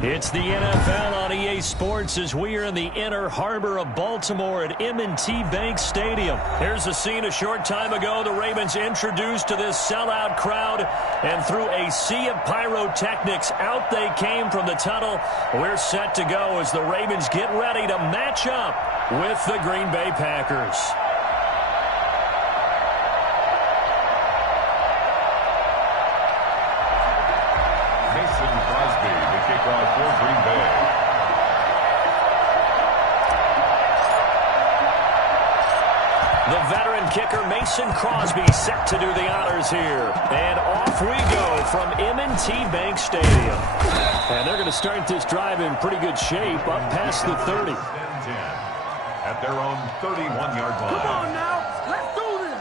It's the NFL on EA Sports as we are in the inner harbor of Baltimore at M&T Bank Stadium. Here's a scene a short time ago. The Ravens introduced to this sellout crowd, and through a sea of pyrotechnics, out they came from the tunnel. We're set to go as the Ravens get ready to match up with the Green Bay Packers. For Green Bay. The veteran kicker Mason Crosby set to do the honors here. And off we go from M&T Bank Stadium. And they're going to start this drive in pretty good shape up past the 30. At their own 31-yard line. Come on now, let's do this.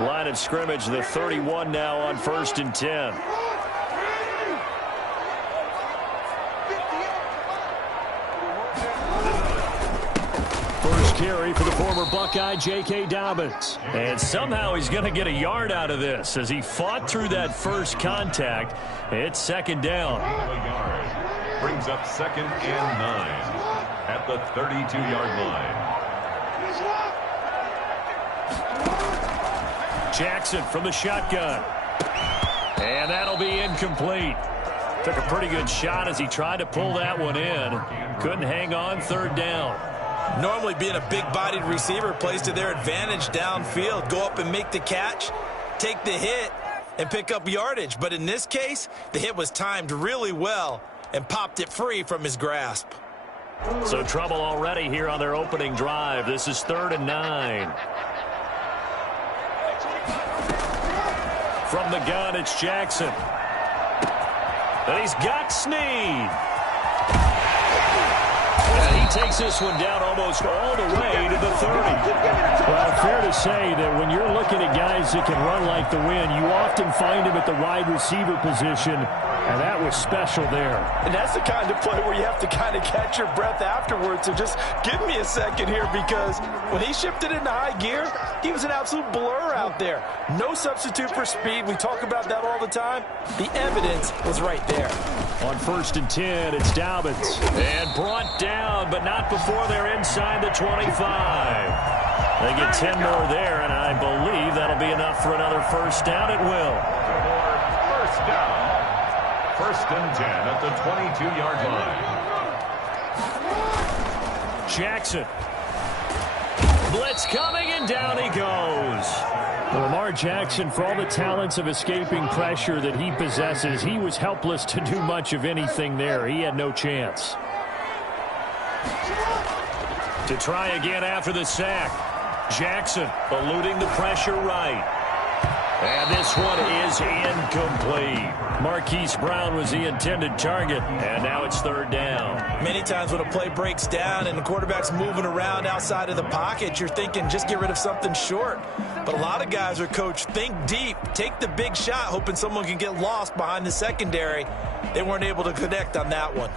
Line of scrimmage, the 31 now on 1st and 10. First carry for the former Buckeye, J.K. Dobbins. And somehow he's going to get a yard out of this as he fought through that first contact. It's 2nd down. Brings up 2nd and 9 at the 32-yard line. Jackson from the shotgun. And that'll be incomplete. Took a pretty good shot as he tried to pull that one in. Couldn't hang on, 3rd down. Normally being a big-bodied receiver plays to their advantage downfield. Go up and make the catch, take the hit, and pick up yardage. But in this case, the hit was timed really well and popped it free from his grasp. So trouble already here on their opening drive. This is 3rd and 9. From the gun, it's Jackson. And he's got Snead. And he takes this one down almost all the way to the 30. Well, fair to say that when you're looking at guys that can run like the wind, you often find them at the wide receiver position, and that was special there. And that's the kind of play where you have to kind of catch your breath afterwards. So just give me a second here, because when he shifted into high gear, he was an absolute blur out there. No substitute for speed. We talk about that all the time. The evidence was right there. On 1st and 10, it's Dobbins. And brought down, but not before they're inside the 25. They get 10 more there, and I believe that'll be enough for another 1st down. It will. 1st down. 1st and 10 at the 22-yard line. Jackson. Blitz coming, and down he goes. Lamar Jackson, for all the talents of escaping pressure that he possesses, he was helpless to do much of anything there. He had no chance. To try again after the sack. Jackson eluding the pressure right. And this one is incomplete. Marquise Brown was the intended target, and now it's 3rd down. Many times when a play breaks down and the quarterback's moving around outside of the pocket, you're thinking just get rid of something short. But a lot of guys are coached, think deep, take the big shot, hoping someone can get lost behind the secondary. They weren't able to connect on that one.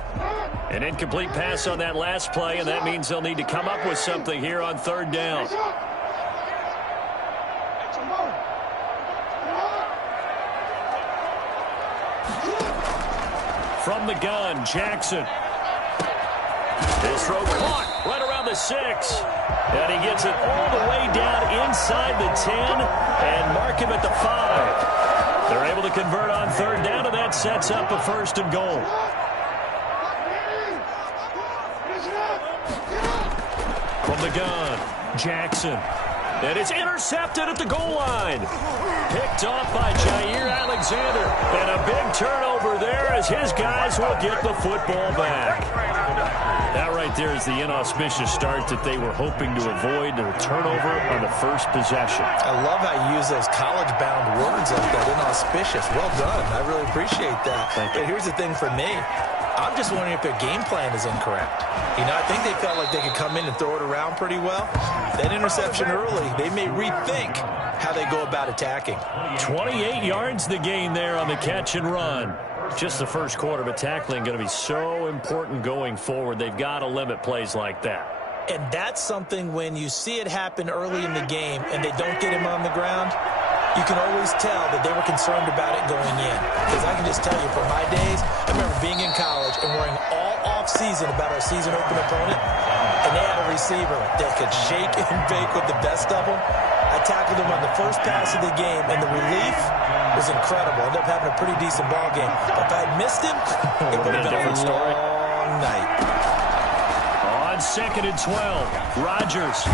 An incomplete pass on that last play, and that means they'll need to come up with something here on 3rd down. From the gun, Jackson. His throw caught right around the 6. And he gets it all the way down inside the 10 and mark him at the 5. They're able to convert on 3rd down, and that sets up a 1st and goal. From the gun, Jackson. And it's intercepted at the goal line. Picked off by Jair Alexander. And a big turnover there as his guys will get the football back. That right there is the inauspicious start that they were hoping to avoid, a turnover on the first possession. I love how you use those college-bound words like that, inauspicious. Well done. I really appreciate that. But here's the thing for me. I'm just wondering if their game plan is incorrect. You know, I think they felt like they could come in and throw it around pretty well. That interception early, they may rethink how they go about attacking. 28 yards the gain there on the catch and run. Just the first quarter, but tackling going to be so important going forward. They've got to limit plays like that. And that's something when you see it happen early in the game and they don't get him on the ground, you can always tell that they were concerned about it going in. Because I can just tell you, from my days, I remember being in college and worrying all off-season about our season open opponent, and they had a receiver that could shake and bake with the best of them. I tackled him on the first pass of the game, and the relief was incredible. Ended up having a pretty decent ball game. But if I had missed him, it would have been a long on 2nd and 12. Rodgers.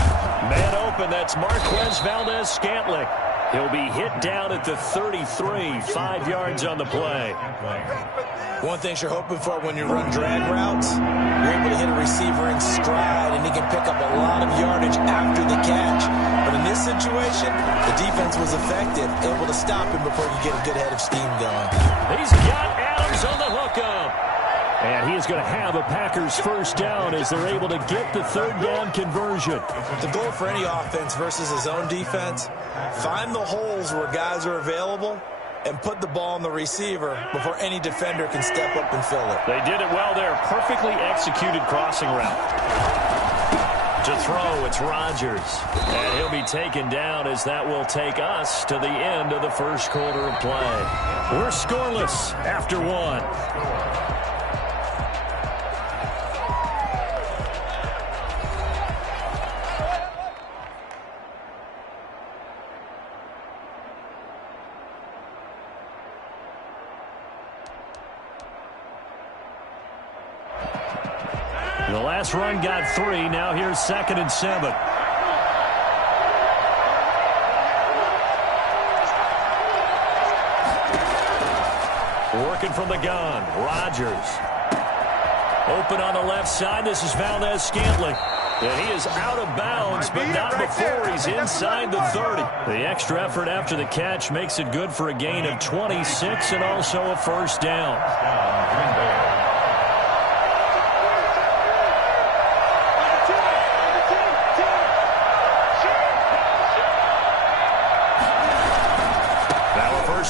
Man open, that's Marquez Valdes-Scantling. He'll be hit down at the 33, 5 yards on the play. One thing you're hoping for when you run drag routes, you're able to hit a receiver in stride, and he can pick up a lot of yardage after the catch. But in this situation, the defense was effective, able to stop him before you get a good head of steam going. He's got Adams on the hookup. And he is going to have a Packers first down as they're able to get the 3rd down conversion. The goal for any offense versus his own defense, find the holes where guys are available and put the ball on the receiver before any defender can step up and fill it. They did it well there. Perfectly executed crossing route. To throw, it's Rodgers. And he'll be taken down as that will take us to the end of the first quarter of play. We're scoreless after 1. The last run got 3. Now here's 2nd and 7. Working from the gun. Rodgers. Open on the left side. This is Valdes-Scantling. And he is out of bounds, but not before he's inside the 30. The extra effort after the catch makes it good for a gain of 26 and also a first down.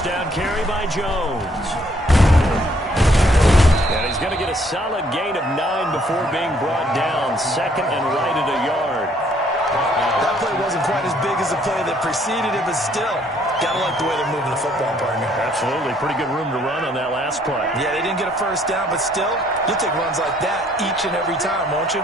Down carry by Jones. And he's going to get a solid gain of 9 before being brought down. 2nd and right at a yard. That play wasn't quite as big as the play that preceded it, but still, got to like the way they're moving the football, partner. Absolutely. Pretty good room to run on that last play. Yeah, they didn't get a first down, but still, you'll take runs like that each and every time, won't you?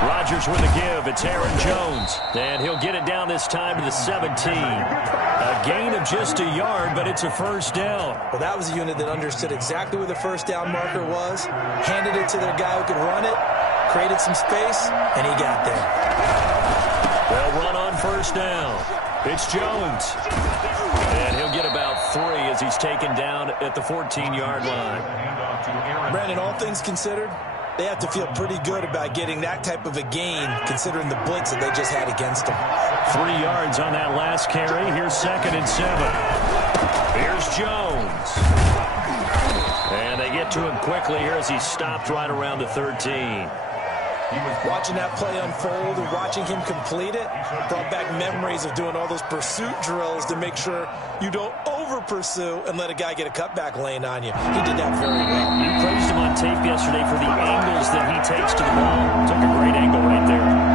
Rodgers with a give. It's Aaron Jones. And he'll get it down this time to the 17. A gain of just a yard, but it's a first down. Well, that was a unit that understood exactly where the first down marker was, handed it to their guy who could run it, created some space, and he got there. They'll run on first down. It's Jones. And he'll get about 3 as he's taken down at the 14-yard line. Brandon, all things considered, they have to feel pretty good about getting that type of a gain, considering the blitz that they just had against them. 3 yards on that last carry. Here's 2nd and 7. Here's Jones. And they get to him quickly here as he stopped right around the 13. Watching that play unfold and watching him complete it brought back memories of doing all those pursuit drills to make sure you don't over-pursue and let a guy get a cutback lane on you. He did that very well. You praised him on tape yesterday for the angles that he takes to the ball. Took a great angle right there.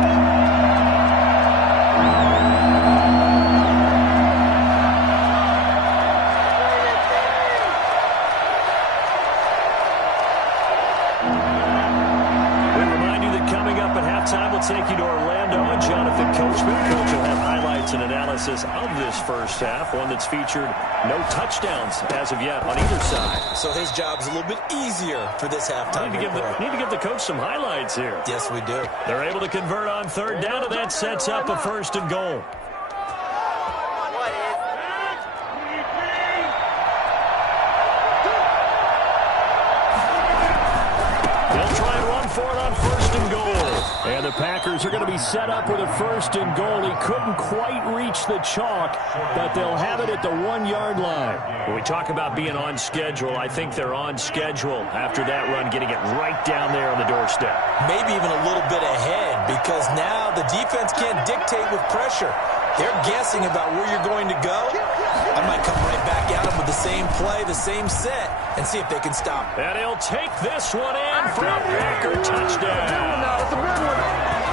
Take you to Orlando and Jonathan Coachman. Coach will have highlights and analysis of this first half, one that's featured no touchdowns as of yet on either side. So his job's a little bit easier for this halftime. Need to give the coach some highlights here. Yes, we do. They're able to convert on 3rd down, and that sets up a 1st and goal. They'll try and run for it on 1st and goal. And the Packers are going to be set up with a 1st and goal. He couldn't quite reach the chalk, but they'll have it at the 1-yard line. When we talk about being on schedule, I think they're on schedule after that run, getting it right down there on the doorstep. Maybe even a little bit ahead, because now the defense can't dictate with pressure. They're guessing about where you're going to go. I might come right back at them with the same play, the same set, and see if they can stop. And he'll take this one in for a Packer touchdown.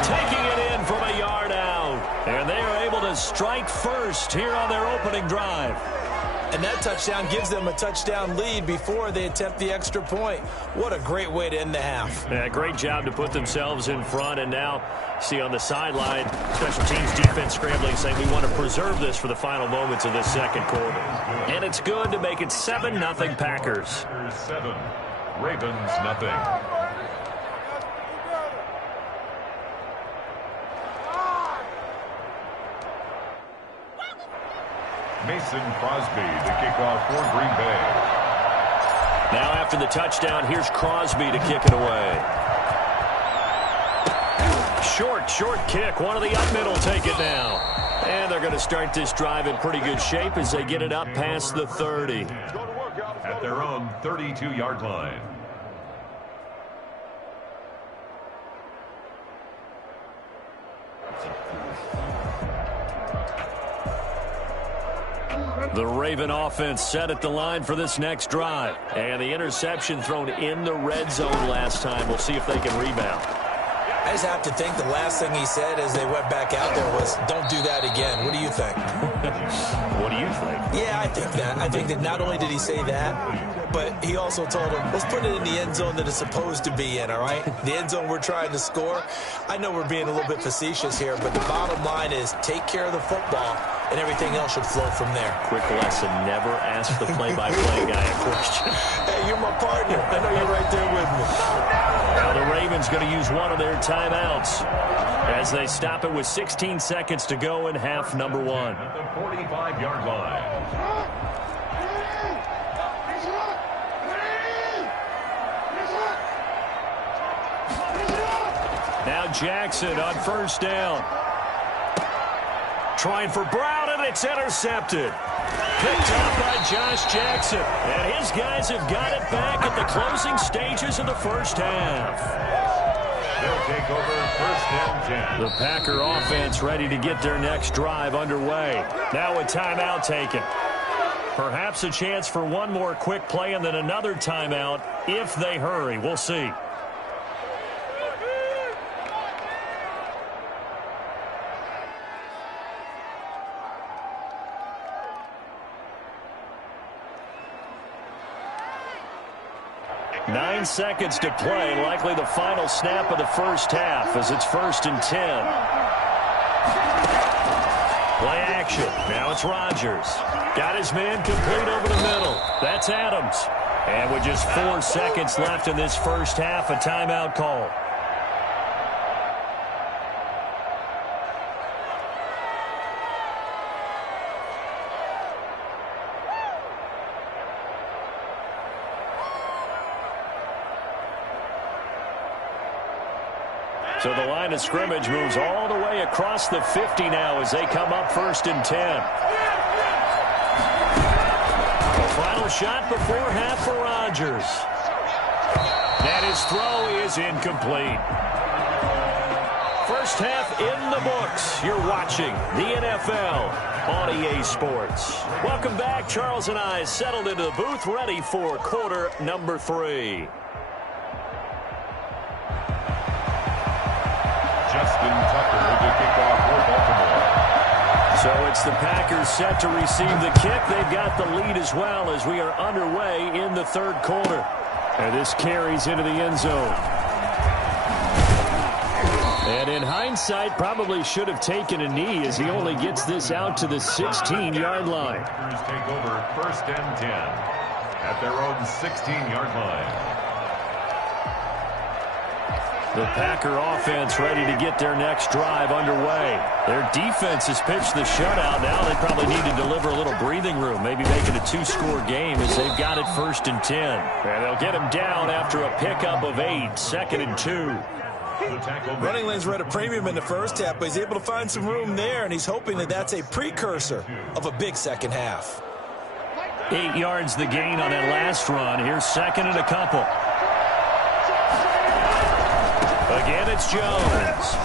Taking it in from a yard out. And they are able to strike first here on their opening drive. And that touchdown gives them a touchdown lead before they attempt the extra point. What a great way to end the half. Yeah, great job to put themselves in front. And now, see on the sideline, special teams defense scrambling, saying we want to preserve this for the final moments of this second quarter. And it's good to make it 7-0 Packers. 7, Ravens nothing. Mason Crosby to kick off for Green Bay. Now after the touchdown, here's Crosby to kick it away. Short kick. One of the up middle take it now. And they're going to start this drive in pretty good shape as they get it up past the 30. At their own 32-yard line. The Raven offense set at the line for this next drive. And the interception thrown in the red zone last time. We'll see if they can rebound. I just have to think the last thing he said as they went back out there was, don't do that again. What do you think? What do you think? Yeah, I think that. I think that not only did he say that, but he also told him, let's put it in the end zone that it's supposed to be in, all right? The end zone we're trying to score. I know we're being a little bit facetious here, but the bottom line is take care of the football, and everything else should flow from there. Quick lesson, never ask the play-by-play guy a question. Hey, you're my partner. I know you're right there with me. Now the Ravens going to use one of their timeouts as they stop it with 16 seconds to go in half number 1. At the 45-yard line. Now Jackson on first down. Trying for Brown, and it's intercepted. Picked up by Josh Jackson. And his guys have got it back at the closing stages of the first half. They'll take over first and 10. The Packer offense ready to get their next drive underway. Now a timeout taken. Perhaps a chance for one more quick play and then another timeout if they hurry. We'll see. Nine seconds to play, likely the final snap of the first half as it's first and 10. Play action. Now it's Rodgers. Got his man complete over the middle. That's Adams. And with just 4 seconds left in this first half, a timeout call. So the line of scrimmage moves all the way across the 50 now as they come up first and 10. The final shot before half for Rodgers. And his throw is incomplete. First half in the books. You're watching the NFL on EA Sports. Welcome back. Charles and I settled into the booth ready for quarter number 3. Justin Tucker to kick off for Baltimore. So it's the Packers set to receive the kick. They've got the lead as well as we are underway in the third quarter. And this carries into the end zone. And in hindsight, probably should have taken a knee as he only gets this out to the 16-yard line. Packers take over first and 10 at their own 16-yard line. The Packer offense ready to get their next drive underway. Their defense has pitched the shutout. Now they probably need to deliver a little breathing room, maybe make it a 2-score game as they've got it first and 10. And they'll get him down after a pickup of 8, second and 2. Running lanes were at a premium in the first half, but he's able to find some room there, and he's hoping that that's a precursor of a big second half. 8 yards the gain on that last run. Here's second and a couple. Again, it's Jones.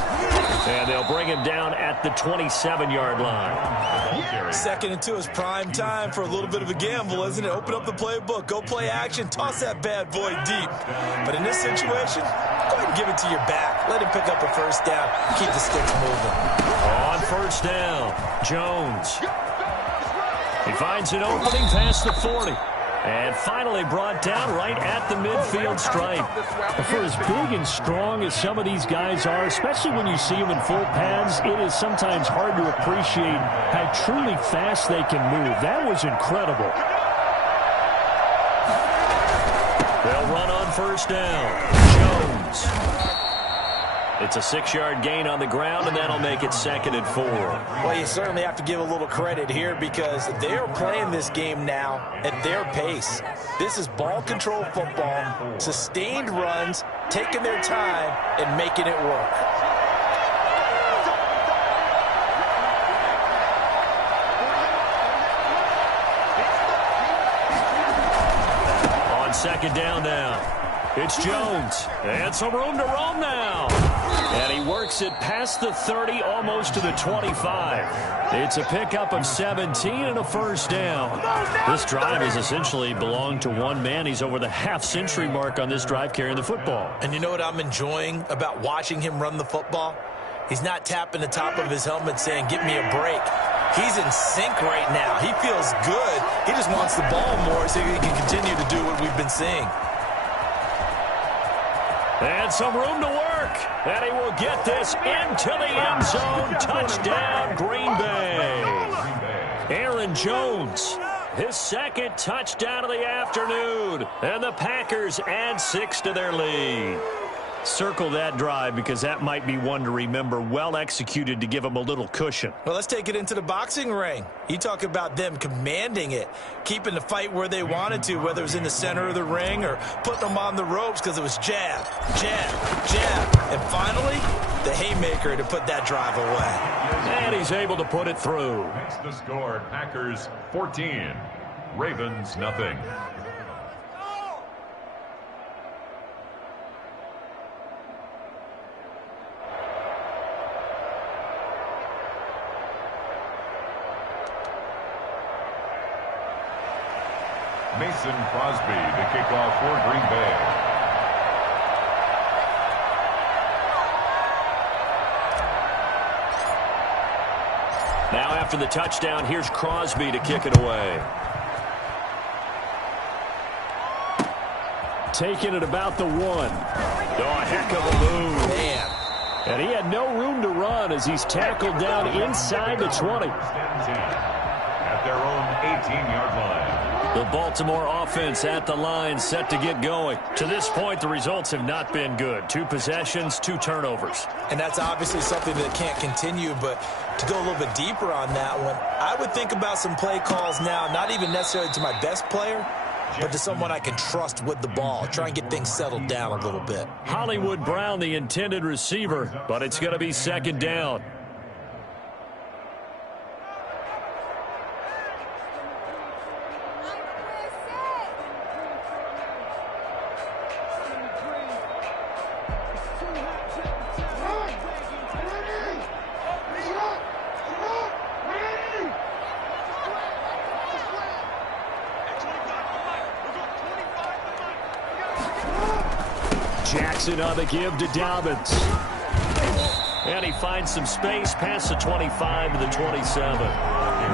And they'll bring him down at the 27-yard line. Second and 2 is prime time for a little bit of a gamble, isn't it? Open up the playbook, go play action, toss that bad boy deep. But in this situation, go ahead and give it to your back. Let him pick up a first down. Keep the sticks moving. On first down, Jones. He finds an opening past the 40. And finally brought down right at the midfield stripe. For as big and strong as some of these guys are, especially when you see them in full pads, it is sometimes hard to appreciate how truly fast they can move. That was incredible. They'll run on first down. Jones. It's a 6-yard gain on the ground, and that'll make it 2nd and 4. Well, you certainly have to give a little credit here because they are playing this game now at their pace. This is ball control football, sustained runs, taking their time, and making it work. On 2nd down now. It's Jones. And some room to roam now. And he works it past the 30, almost to the 25. It's a pickup of 17 and a first down. This drive has essentially belonged to one man. He's over the half-century mark on this drive carrying the football. And you know what I'm enjoying about watching him run the football? He's not tapping the top of his helmet saying, "Give me a break." He's in sync right now. He feels good. He just wants the ball more so he can continue to do what we've been seeing. And some room to work. And he will get this into the end zone. Touchdown, Green Bay. Aaron Jones, his 2nd touchdown of the afternoon. And the Packers add 6 to their lead. Circle that drive because that might be one to remember. Well executed to give them a little cushion. Well, let's take it into the boxing ring. You talk about them commanding it, keeping the fight where they wanted to, whether it was in the center of the ring or putting them on the ropes because it was jab, jab, jab. And finally, the haymaker to put that drive away. And he's able to put it through. Makes the score Packers 14, Ravens nothing. Mason Crosby to kick off for Green Bay. Now after the touchdown, here's Crosby to kick it away. Taking it about the 1. Oh, a heck of a move. Man. And he had no room to run as he's tackled down inside the 20. At their own 18-yard line. The Baltimore offense at the line, set to get going. To this point, the results have not been good. 2 possessions, 2 turnovers. And that's obviously something that can't continue, but to go a little bit deeper on that one, I would think about some play calls now, not even necessarily to my best player, but to someone I can trust with the ball. Try and get things settled down a little bit. Hollywood Brown, the intended receiver, but it's going to be 2nd down. Jackson on the give to Dobbins. And he finds some space past the 25 to the 27.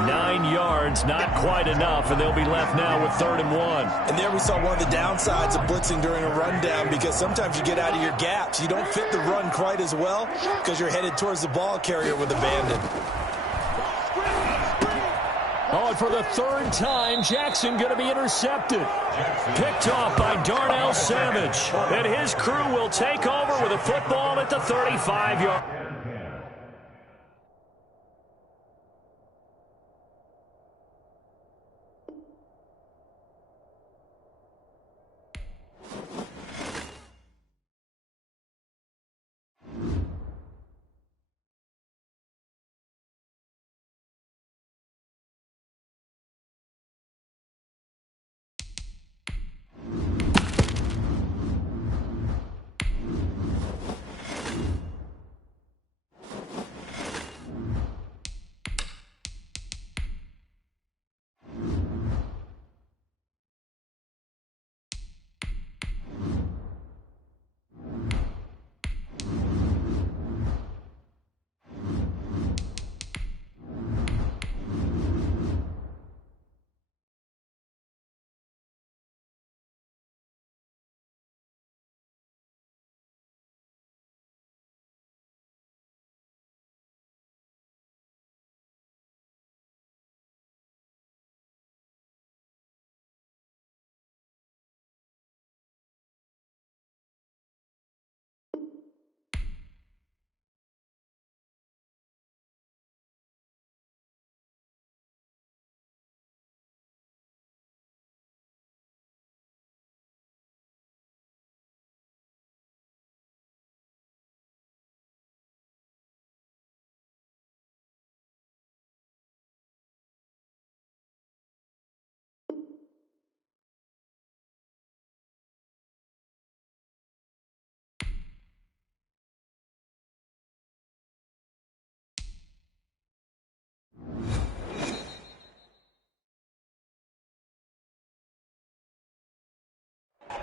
9 yards, not quite enough, and they'll be left now with 3rd and 1. And there we saw one of the downsides of blitzing during a rundown because sometimes you get out of your gaps. You don't fit the run quite as well because you're headed towards the ball carrier with abandon. Oh, and for the 3rd time, Jackson going to be intercepted. Picked off by Darnell Savage. And his crew will take over with a football at the 35-yard.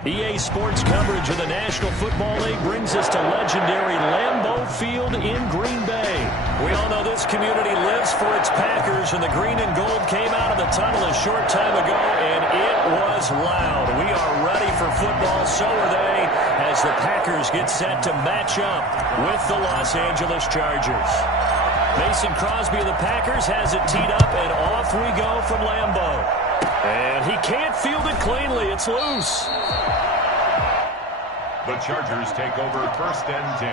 EA Sports coverage of the National Football League brings us to legendary Lambeau Field in Green Bay. We all know this community lives for its Packers, and the green and gold came out of the tunnel a short time ago, and it was loud. We are ready for football, so are they, as the Packers get set to match up with the Los Angeles Chargers. Mason Crosby of the Packers has it teed up, and off we go from Lambeau. And he can't field it cleanly. It's loose. The Chargers take over 1st and 10.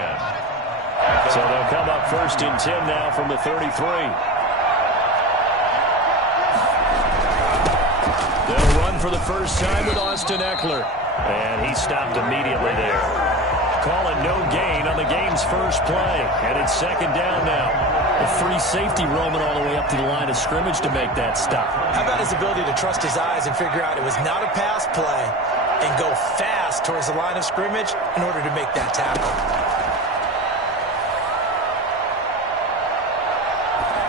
So they'll come up 1st and 10 now from the 33. They'll run for the first time with Austin Eckler. And he stopped immediately there. Call it no gain on the game's first play. And it's 2nd down now. A free safety roaming all the way up to the line of scrimmage to make that stop. How about his ability to trust his eyes and figure out it was not a pass play and go fast towards the line of scrimmage in order to make that tackle.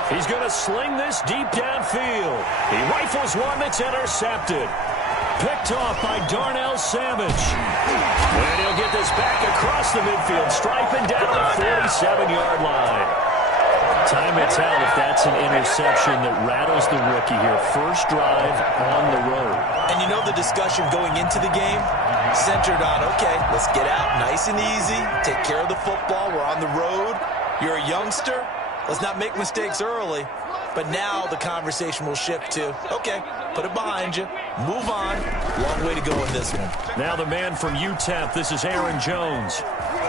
He's going to sling this deep downfield. He rifles one that's intercepted. Picked off by Darnell Savage. And he'll get this back across the midfield, striping down the 47-yard line. Time will tell if that's an interception that rattles the rookie here. First drive on the road. And you know the discussion going into the game? Centered on, okay, let's get out nice and easy, take care of the football, we're on the road. You're a youngster, let's not make mistakes early. But now the conversation will shift to, okay, put it behind you, move on. Long way to go in this one. Now the man from UTEP, this is Aaron Jones.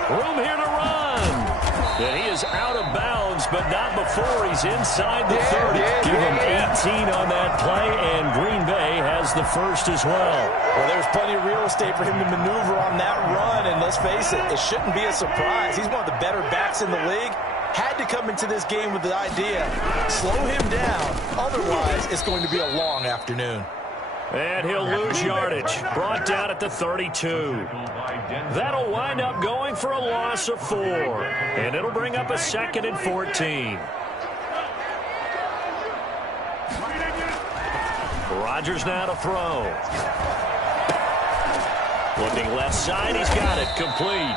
Room here to run. And he is out of bounds, but not before he's inside the 30. Give him 18 on that play, and Green Bay has the first as well. Well, there's plenty of real estate for him to maneuver on that run, and let's face it, it shouldn't be a surprise. He's one of the better backs in the league. Had to come into this game with the idea, slow him down. Otherwise, it's going to be a long afternoon. And he'll lose yardage. Brought down at the 32. That'll wind up going for a loss of 4. And it'll bring up a 2nd and 14. Rodgers now to throw. Looking left side, he's got it. Complete.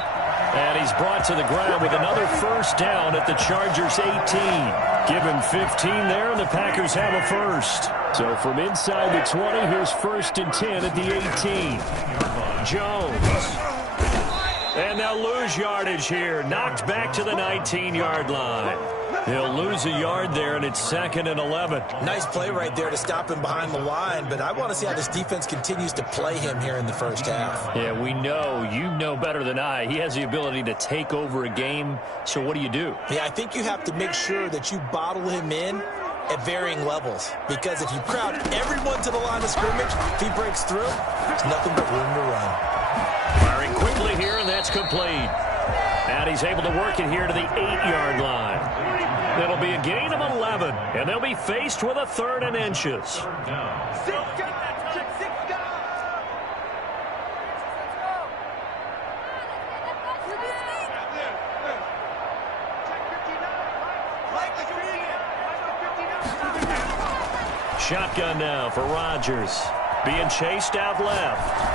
And he's brought to the ground with another first down at the Chargers' 18. Give him 15 there, and the Packers have a first. So from inside the 20, here's 1st and 10 at the 18. Jones. And they'll lose yardage here. Knocked back to the 19-yard line. He'll lose a yard there, and it's 2nd and 11. Nice play right there to stop him behind the line, but I want to see how this defense continues to play him here in the first half. Yeah, we know. You know better than I. He has the ability to take over a game, so what do you do? Yeah, I think you have to make sure that you bottle him in at varying levels, because if you crowd everyone to the line of scrimmage, if he breaks through, there's nothing but room to run. Firing quickly here, and that's complete. And he's able to work it here to the 8-yard line. It'll be a gain of 11, and they'll be faced with a 3rd and inches. Shotgun now for Rodgers. Being chased out left.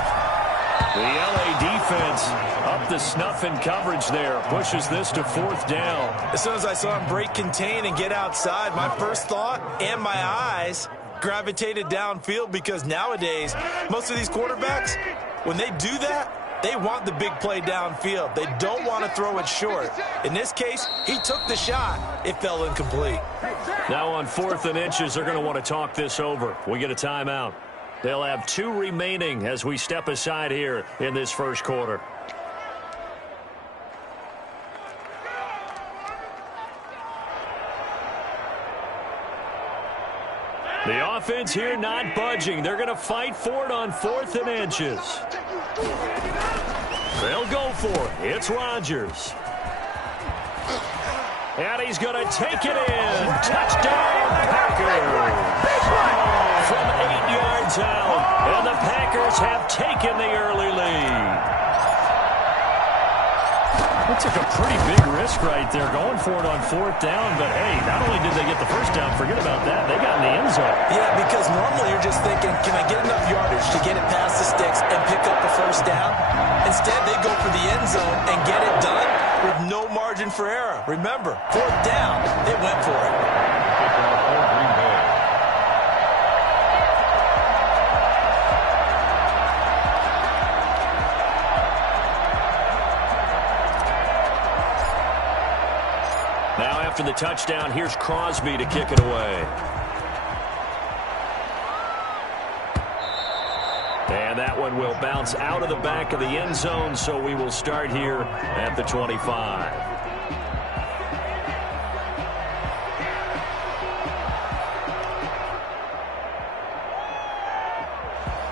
The LA defense up the snuff in coverage there. Pushes this to 4th down. As soon as I saw him break contain and get outside, my first thought and my eyes gravitated downfield, because nowadays, most of these quarterbacks, when they do that, they want the big play downfield. They don't want to throw it short. In this case, he took the shot. It fell incomplete. Now on 4th and inches, they're going to want to talk this over. We get a timeout. They'll have 2 remaining as we step aside here in this first quarter. The offense here not budging. They're going to fight for it on 4th and inches. They'll go for it. It's Rodgers. And he's going to take it in. Touchdown, Packers. From 8 yards out. And the Packers have taken the early lead. That took a pretty big risk right there, going for it on 4th down. But, hey, not only did they get the first down, forget about that, they got in the end zone. Yeah, because normally you're just thinking, can I get enough yardage to get it past the sticks and pick up the first down? zone and get it done with no margin for error. Remember, 4th down, they went for it. Kickoff for Green Bay. Now after the touchdown, here's Crosby to kick it away. And that one will bounce out of the back of the end zone, so we will start here at the 25.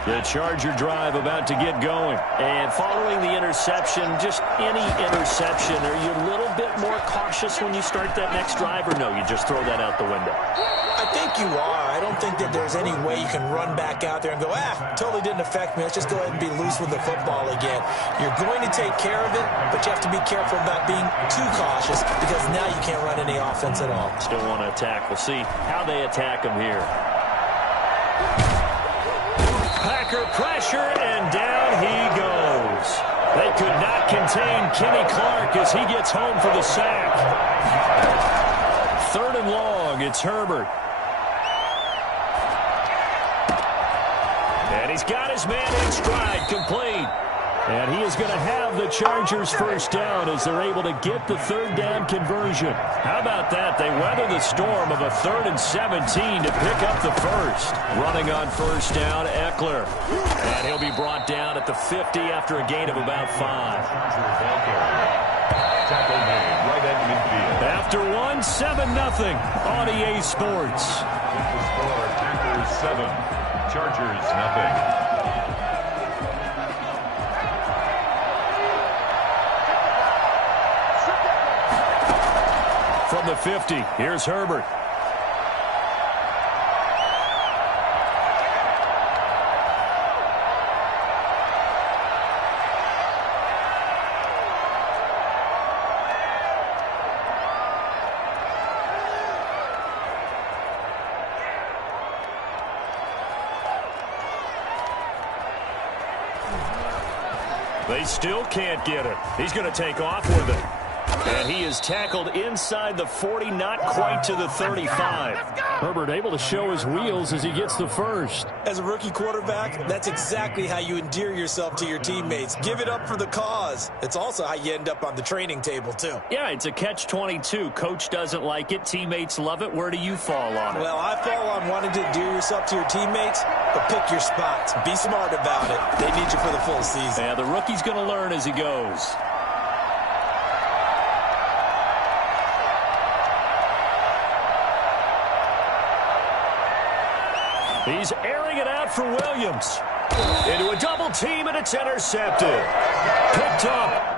The Charger drive about to get going. And following the interception, just any interception, are you a little bit more cautious when you start that next drive, or no, you just throw that out the window? I think you are. I don't think that there's any way you can run back out there and go, totally didn't affect me. Let's just go ahead and be loose with the football again. You're going to take care of it, but you have to be careful about being too cautious because now you can't run any offense at all. Still want to attack. We'll see how they attack him here. Packer pressure, and down he goes. They could not contain Kenny Clark as he gets home for the sack. 3rd and long, it's Herbert. And he's got his man in stride, complete. And he is going to have the Chargers first down as they're able to get the 3rd down conversion. How about that? They weather the storm of a 3rd and 17 to pick up the first. Running on first down, Eckler. And he'll be brought down at the 50 after a gain of about 5. Tackle made right at midfield. After one, 7-0 on EA Sports. The score, Packers 7, Chargers nothing. From the 50, here's Herbert. They still can't get it. He's going to take off with it. And he is tackled inside the 40, not quite to the 35. Herbert able to show his wheels as he gets the first. As a rookie quarterback, that's exactly how you endear yourself to your teammates. Give it up for the cause. It's also how you end up on the training table, too. Yeah, it's a catch-22. Coach doesn't like it. Teammates love it. Where do you fall on it? Well, I fall on wanting to endear yourself to your teammates, but pick your spots. Be smart about it. They need you for the full season. Yeah, the rookie's going to learn as he goes. He's airing it out for Williams. Into a double team, and it's intercepted. Picked up.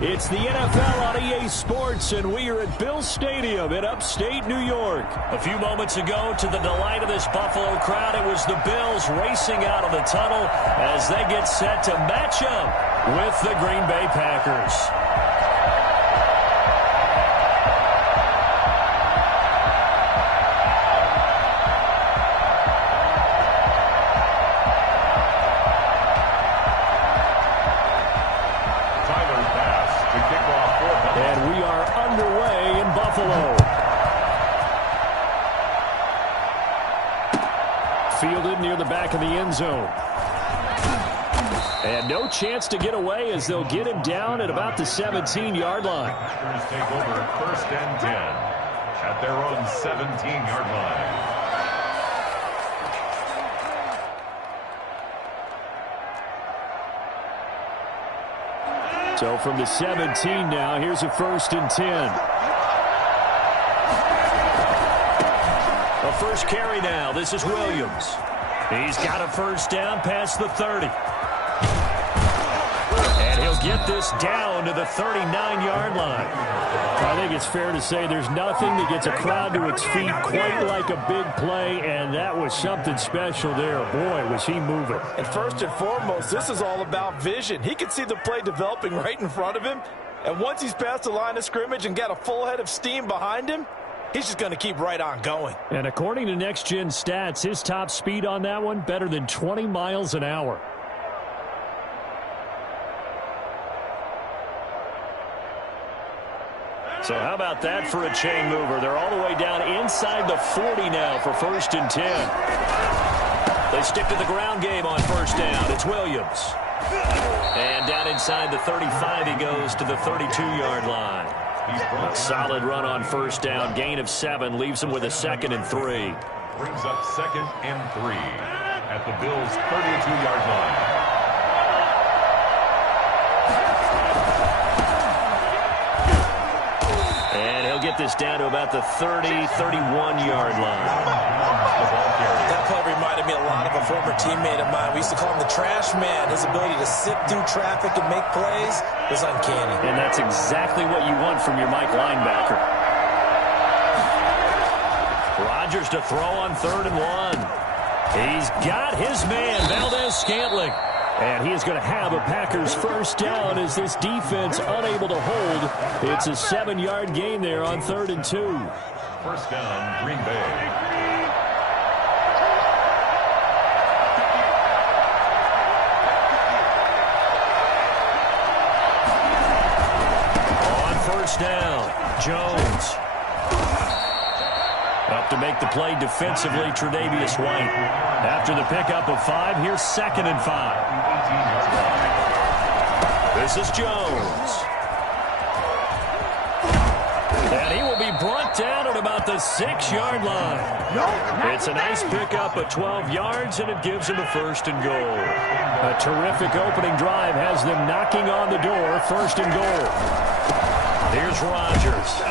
It's the NFL on EA Sports, and we are at Bill Stadium in upstate New York. A few moments ago, to the delight of this Buffalo crowd, it was the Bills racing out of the tunnel as they get set to match up with the Green Bay Packers. And we are underway in Buffalo. Fielded near the back of the end zone. And no chance to get away as they'll get him down at about the 17-yard line. Packers take over 1st and 10 at their own 17-yard line. So from the 17 now, here's a 1st and 10. A first carry now. This is Williams. He's got a first down past the 30. And he'll get this down to the 39-yard line. I think it's fair to say there's nothing that gets a crowd to its feet quite like a big play, and that was something special there. Boy, was he moving. And first and foremost, this is all about vision. He can see the play developing right in front of him, and once he's past the line of scrimmage and got a full head of steam behind him, he's just going to keep right on going. And according to Next Gen Stats, his top speed on that one, better than 20 miles an hour. So how about that for a chain mover? They're all the way down inside the 40 now for 1st and 10. They stick to the ground game on first down. It's Williams. And down inside the 35 he goes to the 32-yard line. A solid run on first down. Gain of 7 leaves him with a 2nd and 3. Brings up 2nd and 3 at the Bills' 32-yard line. Get this down to about the 30, 31-yard line. That play reminded me a lot of a former teammate of mine. We used to call him the trash man. His ability to sift through traffic and make plays was uncanny. And that's exactly what you want from your Mike linebacker. Rodgers to throw on 3rd and 1. He's got his man, Valdes-Scantling. And he is going to have a Packers first down as this defense unable to hold. It's a 7-yard gain there on 3rd and 2. First down, Green Bay. On first down, Jones. Up to make the play defensively, Tre'Davious White. After the pickup of 5, here's 2nd and 5. This is Jones. And he will be brought down at about the 6-yard line. It's a nice pickup of 12 yards, and it gives him a 1st and goal. A terrific opening drive has them knocking on the door, 1st and goal. Here's Rodgers.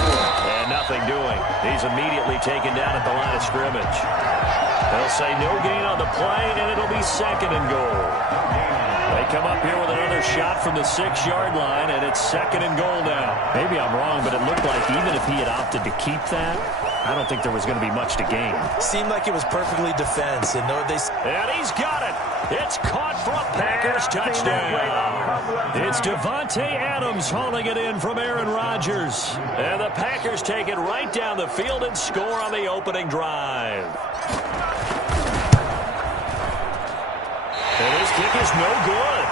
And nothing doing. He's immediately taken down at the line of scrimmage. They'll say no gain on the play, and it'll be 2nd and goal. They come up here with another shot from the 6-yard line, and it's 2nd and goal now. Maybe I'm wrong, but it looked like even if he had opted to keep that, I don't think there was going to be much to gain. Seemed like it was perfectly defense. And he's got it. It's caught for a Packers touchdown. It's Davante Adams hauling it in from Aaron Rodgers. And the Packers take it right down the field and score on the opening drive. And his kick is no good.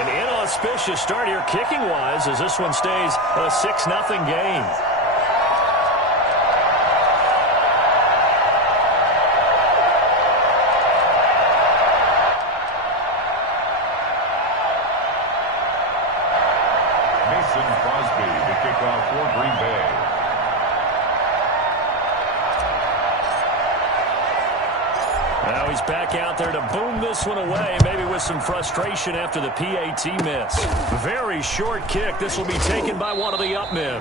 An inauspicious start here kicking-wise as this one stays a 6-0 game. Mason Crosby to kick off for Green Bay. Now he's back out there to boom this one away, maybe with some frustration after the PAT miss. Very short kick. This will be taken by one of the up men.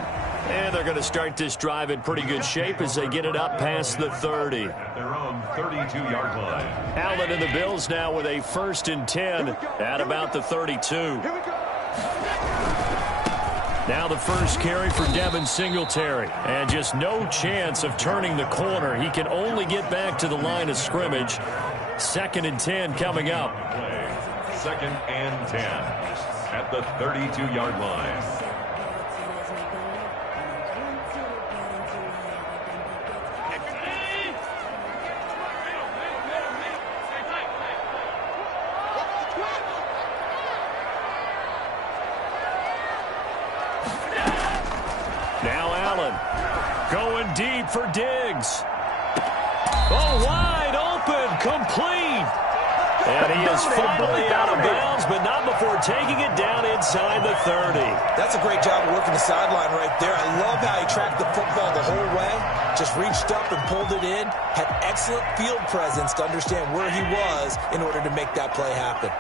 And they're going to start this drive in pretty good shape as they get it up past the 30. At their own 32-yard line. Allen and the Bills now with a 1st and 10 at about the 32. Here we go. Now the first carry for Devin Singletary. And just no chance of turning the corner. He can only get back to the line of scrimmage. 2nd and 10 coming up. 2nd and 10 at the 32-yard line. Now Allen going deep for Diggs. Oh, wide open, complete. And he is finally out of bounds, but not before taking it down inside the 30. That's a great job of working the sideline right there. I love how he tracked the football the whole way, just reached up and pulled it in, had excellent field presence to understand where he was in order to make that play happen.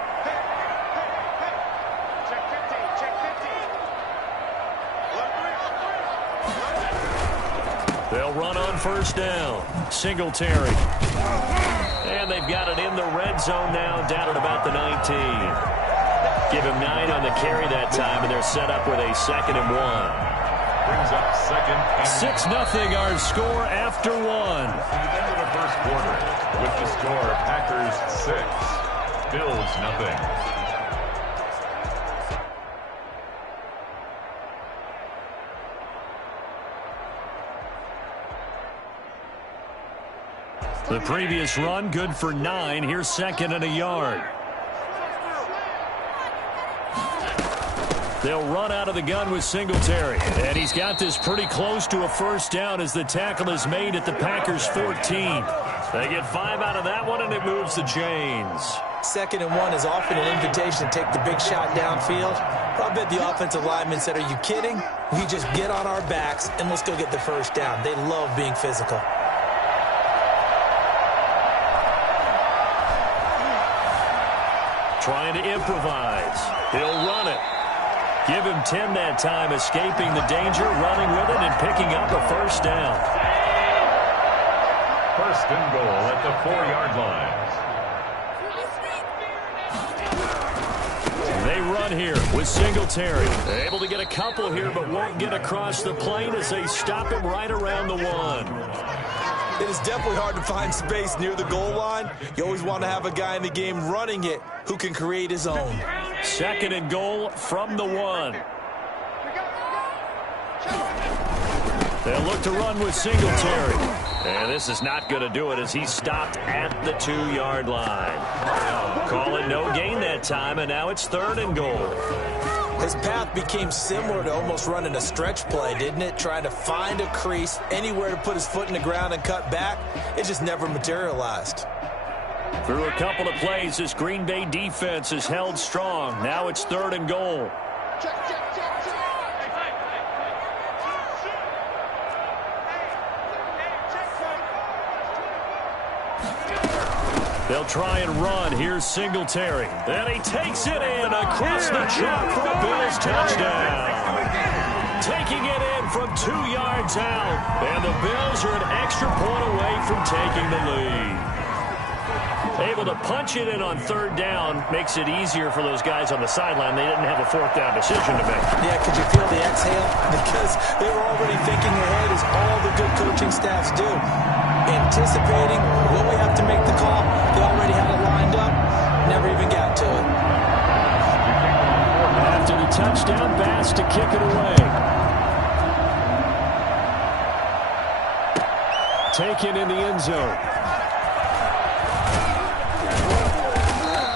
They'll run on first down. Singletary. And they've got it in the red zone now, down at about the 19. Give him 9 on the carry that time, and they're set up with a 2nd and 1. Brings up 2nd and 6-0 our score after 1. The end of the first quarter with the score Packers 6, Bills nothing. The previous run, good for 9. Here's 2nd and a yard. They'll run out of the gun with Singletary. And he's got this pretty close to a first down as the tackle is made at the Packers' 14. They get 5 out of that one, and it moves the chains. 2nd and 1 is often an invitation to take the big shot downfield. But I bet the offensive lineman said, are you kidding? We just get on our backs, and let's go get the first down. They love being physical. Trying to improvise. He'll run it. Give him 10 that time, escaping the danger, running with it, and picking up a first down. 1st and goal at the 4-yard line. They run here with Singletary. They're able to get a couple here, but won't get across the plane as they stop him right around the 1. It is definitely hard to find space near the goal line. You always want to have a guy in the game running it who can create his own. 2nd and goal from the 1. They'll look to run with Singletary. And this is not going to do it as he's stopped at the 2-yard line. Call it no gain that time, and now it's 3rd and goal. His path became similar to almost running a stretch play, didn't it? Trying to find a crease, anywhere to put his foot in the ground and cut back. It just never materialized. Through a couple of plays, this Green Bay defense is held strong. Now it's 3rd and goal. They'll try and run. Here's Singletary. And he takes it in across the chalk for a Bills touchdown. Taking it in from 2 yards out. And the Bills are an extra point away from taking the lead. Able to punch it in on 3rd down makes it easier for those guys on the sideline. They didn't have a 4th down decision to make. Yeah, could you feel the exhale? Because they were already thinking ahead, as all the good coaching staffs do. Anticipating, will we have to make the call? They already had it lined up, never even got to it. After the touchdown, Bass to kick it away. Taken in the end zone.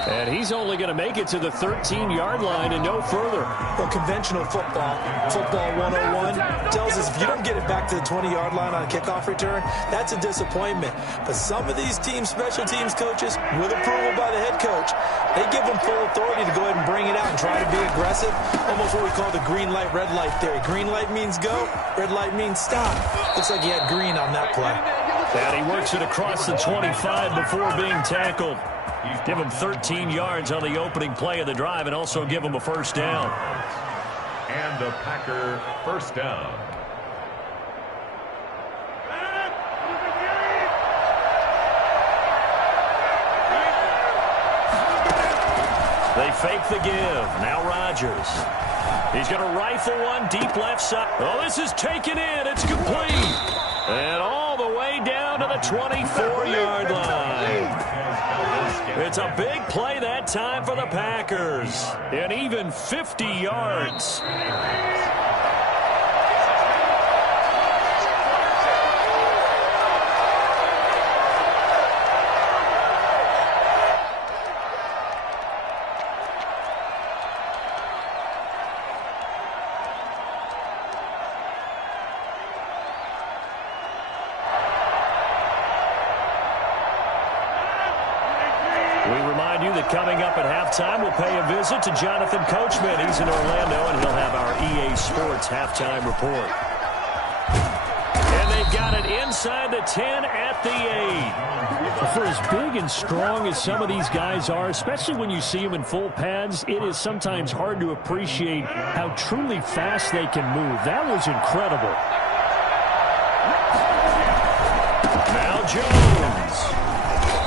And he's only going to make it to the 13-yard line and no further. Well, conventional football 101, tells us if you don't get it back to the 20-yard line on a kickoff return, that's a disappointment. But some of these special teams coaches, with approval by the head coach, they give them full authority to go ahead and bring it out and try to be aggressive. Almost what we call the green light, red light theory. Green light means go, red light means stop. Looks like he had green on that play. And he works it across the 25 before being tackled. Give him 13 yards on the opening play of the drive and also give him a first down. And a Packer first down. They fake the give. Now Rodgers. He's going to rifle one deep left side. Oh, this is taken in. It's complete. And all the way down to the 24-yard line. It's a big play that time for the Packers. And even 50 yards. Coming up at halftime, we'll pay a visit to Jonathan Coachman. He's in Orlando, and he'll have our EA Sports halftime report. And they've got it inside the 10 at the 8. For as big and strong as some of these guys are, especially when you see them in full pads, it is sometimes hard to appreciate how truly fast they can move. That was incredible. Now Jones.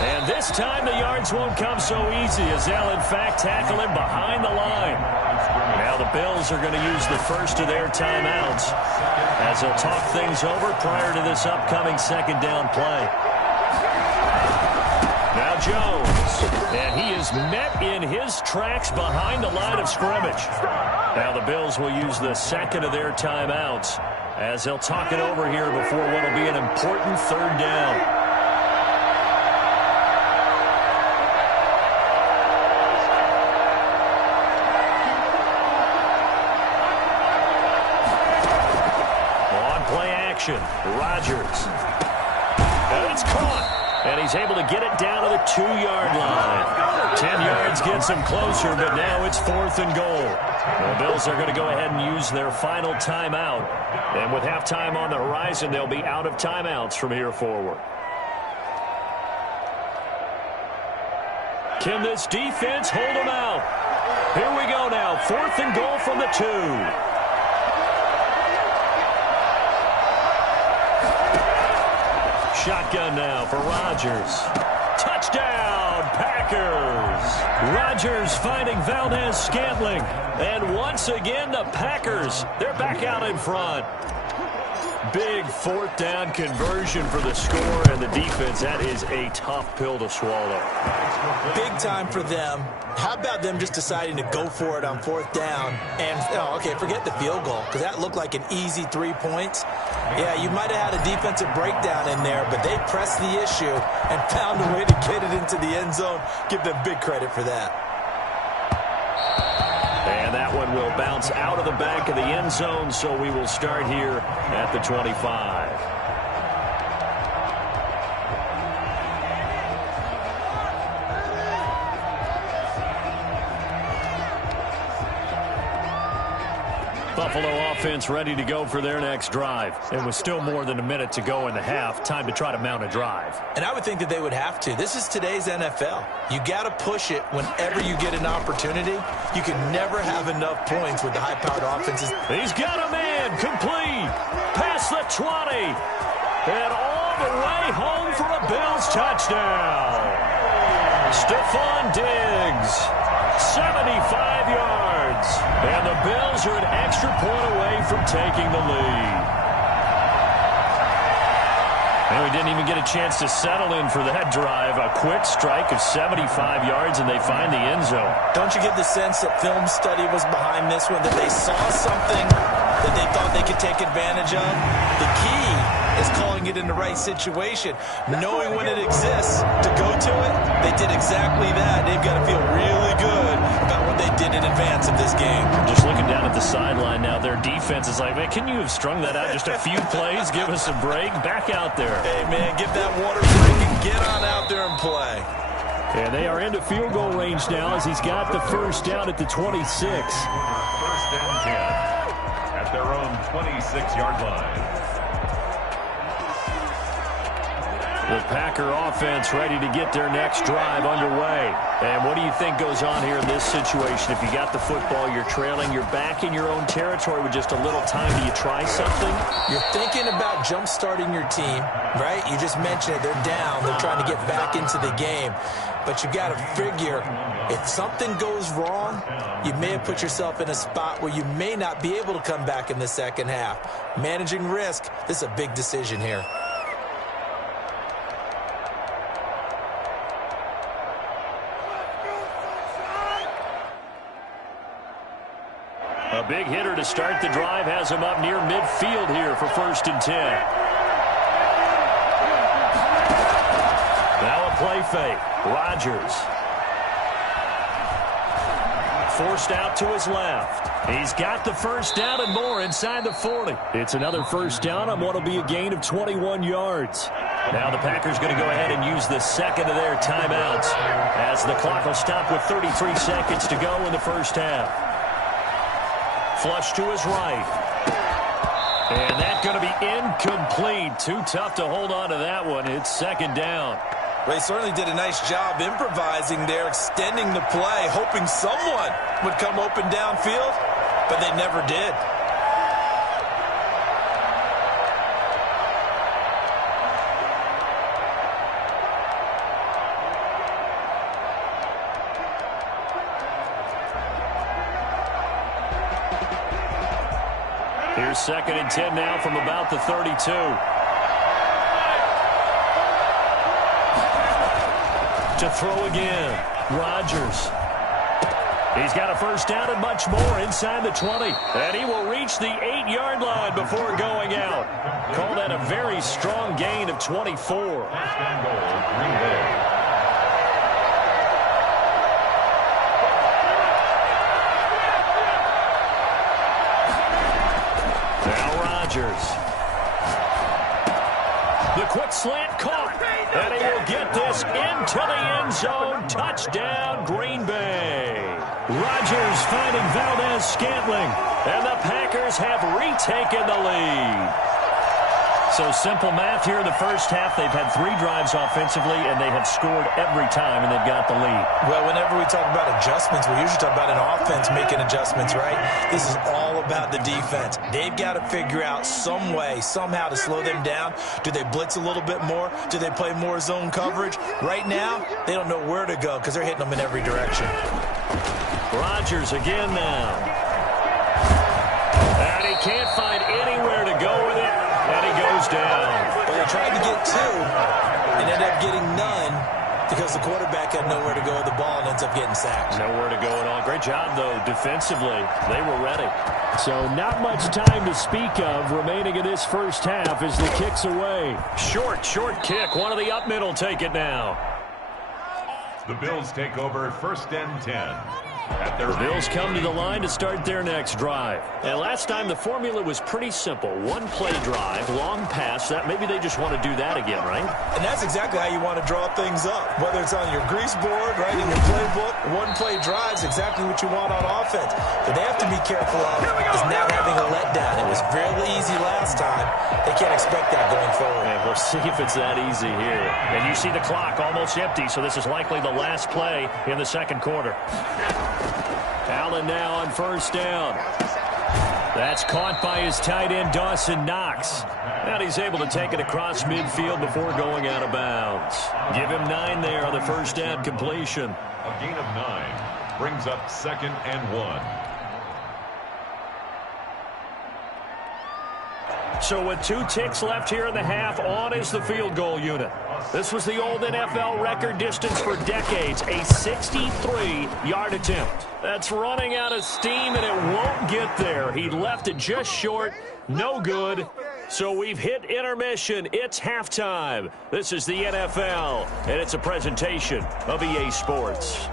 And this time the yards won't come so easy as they'll in fact tackle him behind the line. Now the Bills are going to use the first of their timeouts as they'll talk things over prior to this upcoming second down play. Now Jones, and he is met in his tracks behind the line of scrimmage. Now the Bills will use the second of their timeouts as they'll talk it over here before what will be an important third down. Rodgers. And it's caught. And he's able to get it down to the 2-yard line. 10 yards gets him closer, but now it's 4th and goal. The Bills are going to go ahead and use their final timeout. And with halftime on the horizon, they'll be out of timeouts from here forward. Can this defense hold them out? Here we go now. 4th and goal from the 2. Shotgun now for Rodgers. Touchdown, Packers. Rodgers finding Valdez-Scantling. And once again, the Packers, they're back out in front. Big 4th down conversion for the score, and the defense, that is a tough pill to swallow. Big time for them. How about them just deciding to go for it on 4th down? And, okay, forget the field goal, because that looked like an easy 3 points. Yeah, you might have had a defensive breakdown in there, but they pressed the issue and found a way to get it into the end zone. Give them big credit for that. And that one will bounce out of the back of the end zone, so we will start here at the 25. Buffalo offense ready to go for their next drive. It was still more than a minute to go in the half. Time to try to mount a drive. And I would think that they would have to. This is today's NFL. You got to push it whenever you get an opportunity. You can never have enough points with the high-powered offenses. He's got a man complete. Past the 20. And all the way home for a Bills touchdown. Stephon Diggs. 75 yards. And the Bills are an extra point away from taking the lead. And we didn't even get a chance to settle in for that drive. A quick strike of 75 yards, and they find the end zone. Don't you get the sense that film study was behind this one, that they saw something that they thought they could take advantage of? The key is calling it in the right situation, knowing when it exists to go to it. They did exactly that. They've got to feel really good about what they did in advance of this game. Just looking down at the sideline now, their defense is like, man, can you have strung that out just a few plays? Give us a break. Back out there. Hey, man, give that water break and get on out there and play. And they are into field goal range now as he's got the first down at the 26. 1st and 10 at their own 26-yard line. The Packer offense ready to get their next drive underway. And what do you think goes on here in this situation? If you got the football, you're trailing, you're back in your own territory with just a little time. Do you try something? You're thinking about jump-starting your team, right? You just mentioned it. They're down. They're trying to get back into the game. but you got to figure if something goes wrong, you may have put yourself in a spot where you may not be able to come back in the second half. Managing risk, this is a big decision here. A big hitter to start the drive has him up near midfield here for 1st and 10. Now a play fake. Rodgers. Forced out to his left. He's got the first down and more inside the 40. It's another first down on what will be a gain of 21 yards. Now the Packers going to go ahead and use the second of their timeouts as the clock will stop with 33 seconds to go in the first half. Flush to his right. And that's going to be incomplete. Too tough to hold on to that one. It's 2nd down. They certainly did a nice job improvising there, extending the play, hoping someone would come open downfield, but they never did. Here's 2nd and 10 now from about the 32. To throw again. Rodgers. He's got a first down and much more inside the 20. And he will reach the 8-yard line before going out. Call that a very strong gain of 24. First and goal, Green Bay. Now Rodgers. The quick slant caught. And he will get this into the end zone. Touchdown, Green Bay. Rodgers finding Valdez-Scantling. And the Packers have retaken the lead. So simple math here in the first half. They've had 3 drives offensively, and they have scored every time, and they've got the lead. Well, whenever we talk about adjustments, we usually talk about an offense making adjustments, right? This is all about the defense. They've got to figure out some way, somehow to slow them down. Do they blitz a little bit more? Do they play more zone coverage? Right now, they don't know where to go because they're hitting them in every direction. Rodgers again now. And he can't find anywhere to go with it. And he goes down. Well, they tried to get 2 and ended up getting none because the quarterback had nowhere to go with the ball and ends up getting sacked. Nowhere to go at all. Great job, though, defensively. They were ready. So not much time to speak of remaining in this first half as the kick's away. Short kick. One of the up middle take it now. The Bills take over 1st and 10. The Bills come to the line to start their next drive. And last time the formula was pretty simple. 1 play drive, long pass. That maybe they just want to do that again, right? And that's exactly how you want to draw things up. Whether it's on your grease board, right, in your playbook, 1 play drive is exactly what you want on offense. But they have to be careful of is not having a letdown. It was fairly easy last time. They can't expect that going forward. And we'll see if it's that easy here. And you see the clock almost empty, so this is likely the last play in the second quarter. Allen now on first down. That's caught by his tight end, Dawson Knox. And he's able to take it across midfield before going out of bounds. Give him 9 there on the first down completion. A gain of 9 brings up 2nd and 1. So with 2 ticks left here in the half, on is the field goal unit. This was the old NFL record distance for decades, a 63-yard attempt. That's running out of steam, and it won't get there. He left it just short, no good. So we've hit intermission. It's halftime. This is the NFL, and it's a presentation of EA Sports.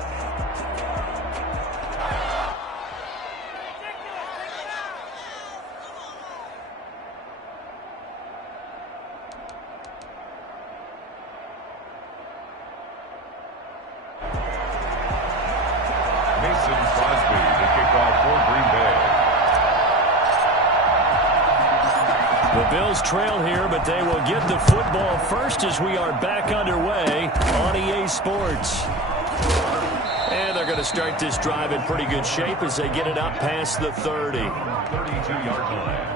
Trail here, but they will get the football first as we are back underway on EA Sports. And they're going to start this drive in pretty good shape as they get it up past the 30. 32-yard line.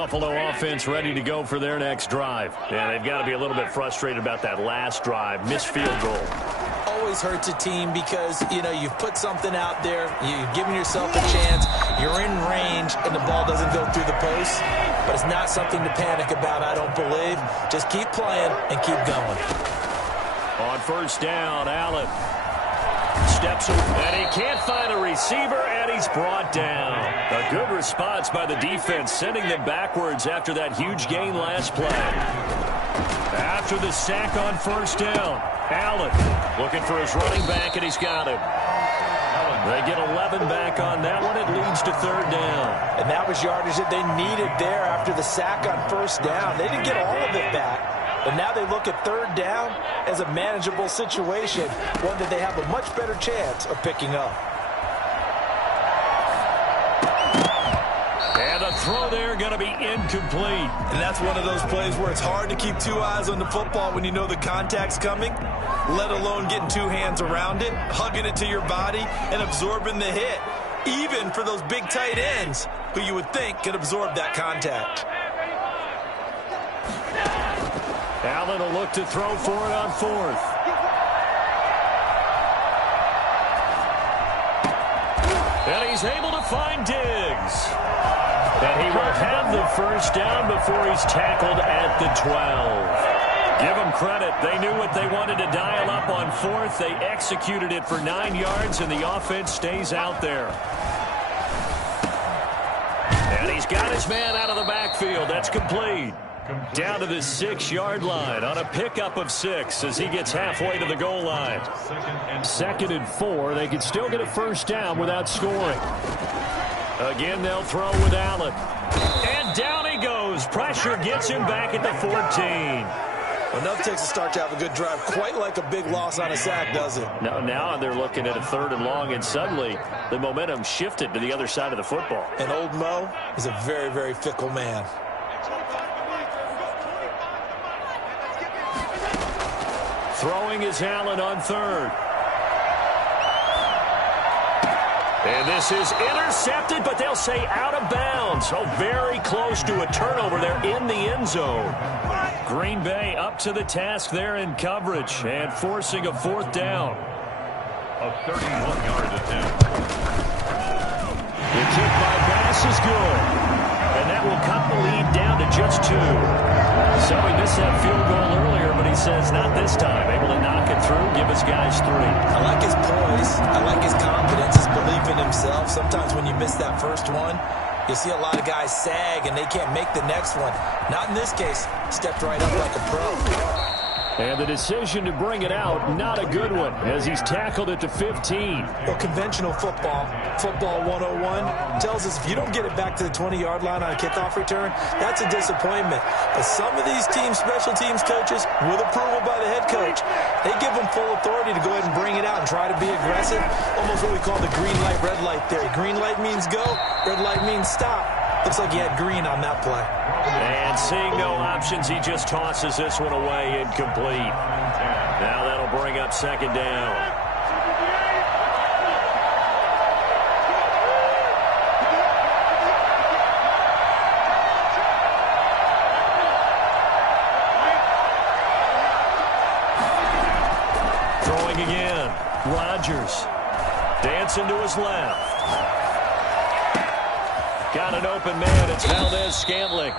Buffalo offense ready to go for their next drive. Yeah, they've got to be a little bit frustrated about that last drive. Missed field goal. Always hurts a team because, you've put something out there, you've given yourself a chance, you're in range, and the ball doesn't go through the post. But it's not something to panic about, I don't believe. Just keep playing and keep going. On first down, Allen steps away, and he can't find a receiver, and he's brought down. A good response by the defense, sending them backwards after that huge gain last play. After the sack on first down, Allen looking for his running back, and he's got him. They get 11 back on that one. It leads to third down. And that was yardage that they needed there after the sack on first down. They didn't get all of it back. But now they look at third down as a manageable situation, one that they have a much better chance of picking up. And the throw there going to be incomplete. And that's one of those plays where it's hard to keep two eyes on the football when you know the contact's coming, let alone getting two hands around it, hugging it to your body, and absorbing the hit, even for those big tight ends who you would think could absorb that contact. Allen will look to throw for it on fourth. And he's able to find Diggs. And he will have the first down before he's tackled at the 12. Give them credit. They knew what they wanted to dial up on fourth. They executed it for 9 yards, and the offense stays out there. And he's got his man out of the backfield. That's complete. Down to the 6-yard line on a pickup of 6 as he gets halfway to the goal line. 2nd and 4. They can still get a first down without scoring. Again, they'll throw with Allen. And down he goes. Pressure gets him back at the 14. Enough takes a start to have a good drive. Quite like a big loss on a sack, does it? Now they're looking at a 3rd and long, and suddenly the momentum shifted to the other side of the football. And old Mo is a very, very fickle man. Throwing is Allen on 3rd. And this is intercepted, but they'll say out of bounds. So very close to a turnover there in the end zone. Green Bay up to the task there in coverage and forcing a 4th down. A 31-yard attempt. The kick by Bass is good. And that will cut the lead down to just 2. So he missed that field goal earlier, but he says not this time. Able to knock it through, give his guys 3. I like his poise. I like his confidence, his belief in himself. Sometimes when you miss that first one, you see a lot of guys sag and they can't make the next one. Not in this case. Stepped right up like a pro. And the decision to bring it out, not a good one, as he's tackled at the 15. Well, conventional football 101, tells us if you don't get it back to the 20-yard line on a kickoff return, that's a disappointment. But some of these teams, special teams coaches, with approval by the head coach, they give them full authority to go ahead and bring it out and try to be aggressive. Almost what we call the green light, red light theory. Green light means go, red light means stop. Looks like he had green on that play. And seeing no options, he just tosses this one away, incomplete. Now that'll bring up 2nd down. Throwing again. Rodgers dancing to his left. Got an open man. It's Valdez-Scantling.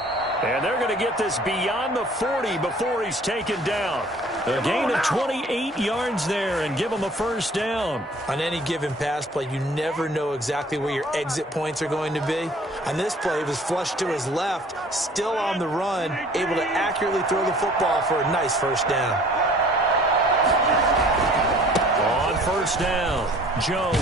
And they're going to get this beyond the 40 before he's taken down. A gain of 28 yards there and give him a first down. On any given pass play, you never know exactly where your exit points are going to be. On this play, it was flushed to his left, still on the run, able to accurately throw the football for a nice first down. On first down, Jones.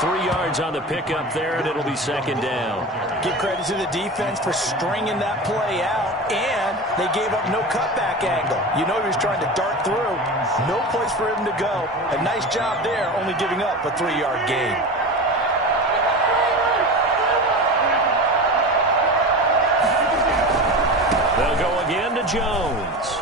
3 yards on the pickup there, and it'll be 2nd down. Give credit to the defense for stringing that play out, and they gave up no cutback angle. You know he was trying to dart through. No place for him to go. A nice job there, only giving up a 3-yard gain. They'll go again to Jones.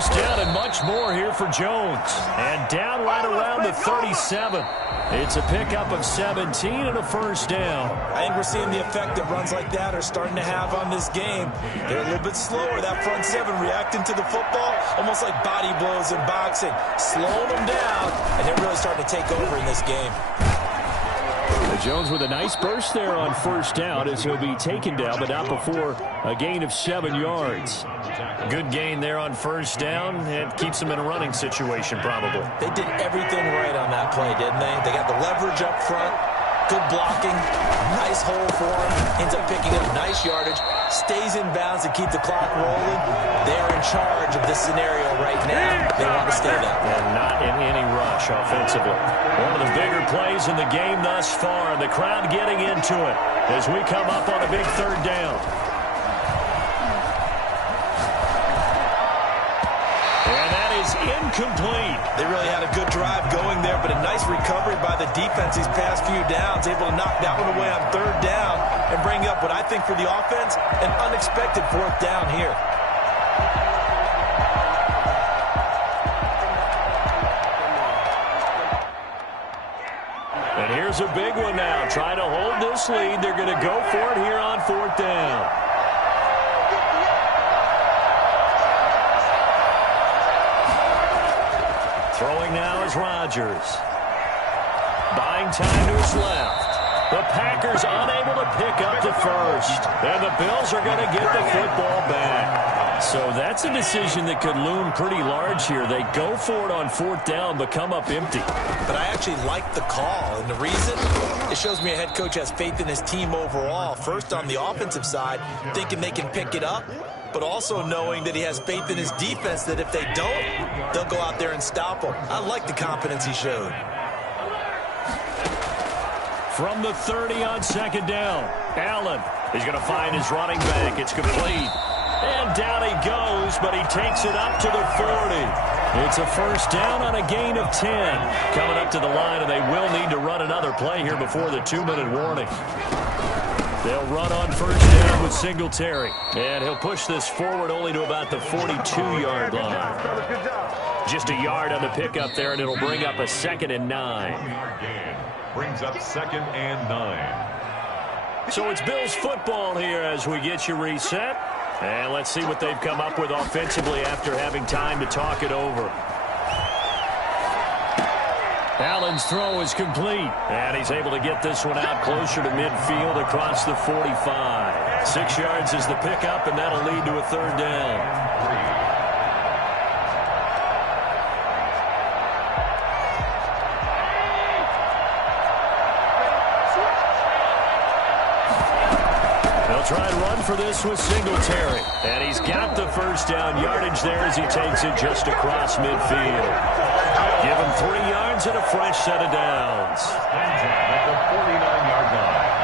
first down and much more here for Jones. And down right around the 37. It's a pickup of 17 and a first down. I think we're seeing the effect that runs like that are starting to have on this game. They're a little bit slower, that front seven, reacting to the football, almost like body blows in boxing, slowing them down, and they're really starting to take over in this game. Jones with a nice burst there on first down as he'll be taken down, but not before a gain of 7 yards. Good gain there on first down, and keeps them in a running situation probably. They did everything right on that play, didn't they? They got the leverage up front, good blocking, nice hole for him, ends up picking up nice yardage, stays in bounds to keep the clock rolling. They're in charge of this scenario right now. They want to stay there. And not in any rush offensively. One of the bigger plays in the game thus far. The crowd getting into it as we come up on a big third down. And that is incomplete. They really had a good drive going there, but a nice recovery by the defense these past few downs, able to knock that one away on third down and bring up what I think for the offense, an unexpected fourth down here. And here's a big one now. Trying to hold this lead. They're going to go for it here on fourth down. Throwing now is Rodgers. Buying time to his left. The Packers unable to pick up the first. And the Bills are going to get the football back. So that's a decision that could loom pretty large here. They go for it on fourth down, but come up empty. But I actually like the call, and the reason? It shows me a head coach has faith in his team overall. First, on the offensive side, thinking they can pick it up, but also knowing that he has faith in his defense that if they don't, they'll go out there and stop them. I like the confidence he showed. From the 30 on second down, Allen is going to find his running back. It's complete. And down he goes, but he takes it up to the 40. It's a first down on a gain of 10. Coming up to the line, and they will need to run another play here before the 2-minute warning. They'll run on first down with Singletary. And he'll push this forward only to about the 42-yard line. Just a yard on the pickup there, and it'll bring up a 2nd and 9. Brings up 2nd and 9. So it's Bills football here as we get you reset. And let's see what they've come up with offensively after having time to talk it over. Allen's throw is complete. And he's able to get this one out closer to midfield across the 45. 6 yards is the pickup, and that'll lead to a third down. Try and run for this with Singletary. And he's got the first down yardage there as he takes it just across midfield. Give him 3 yards and a fresh set of downs. At the 49-yard line.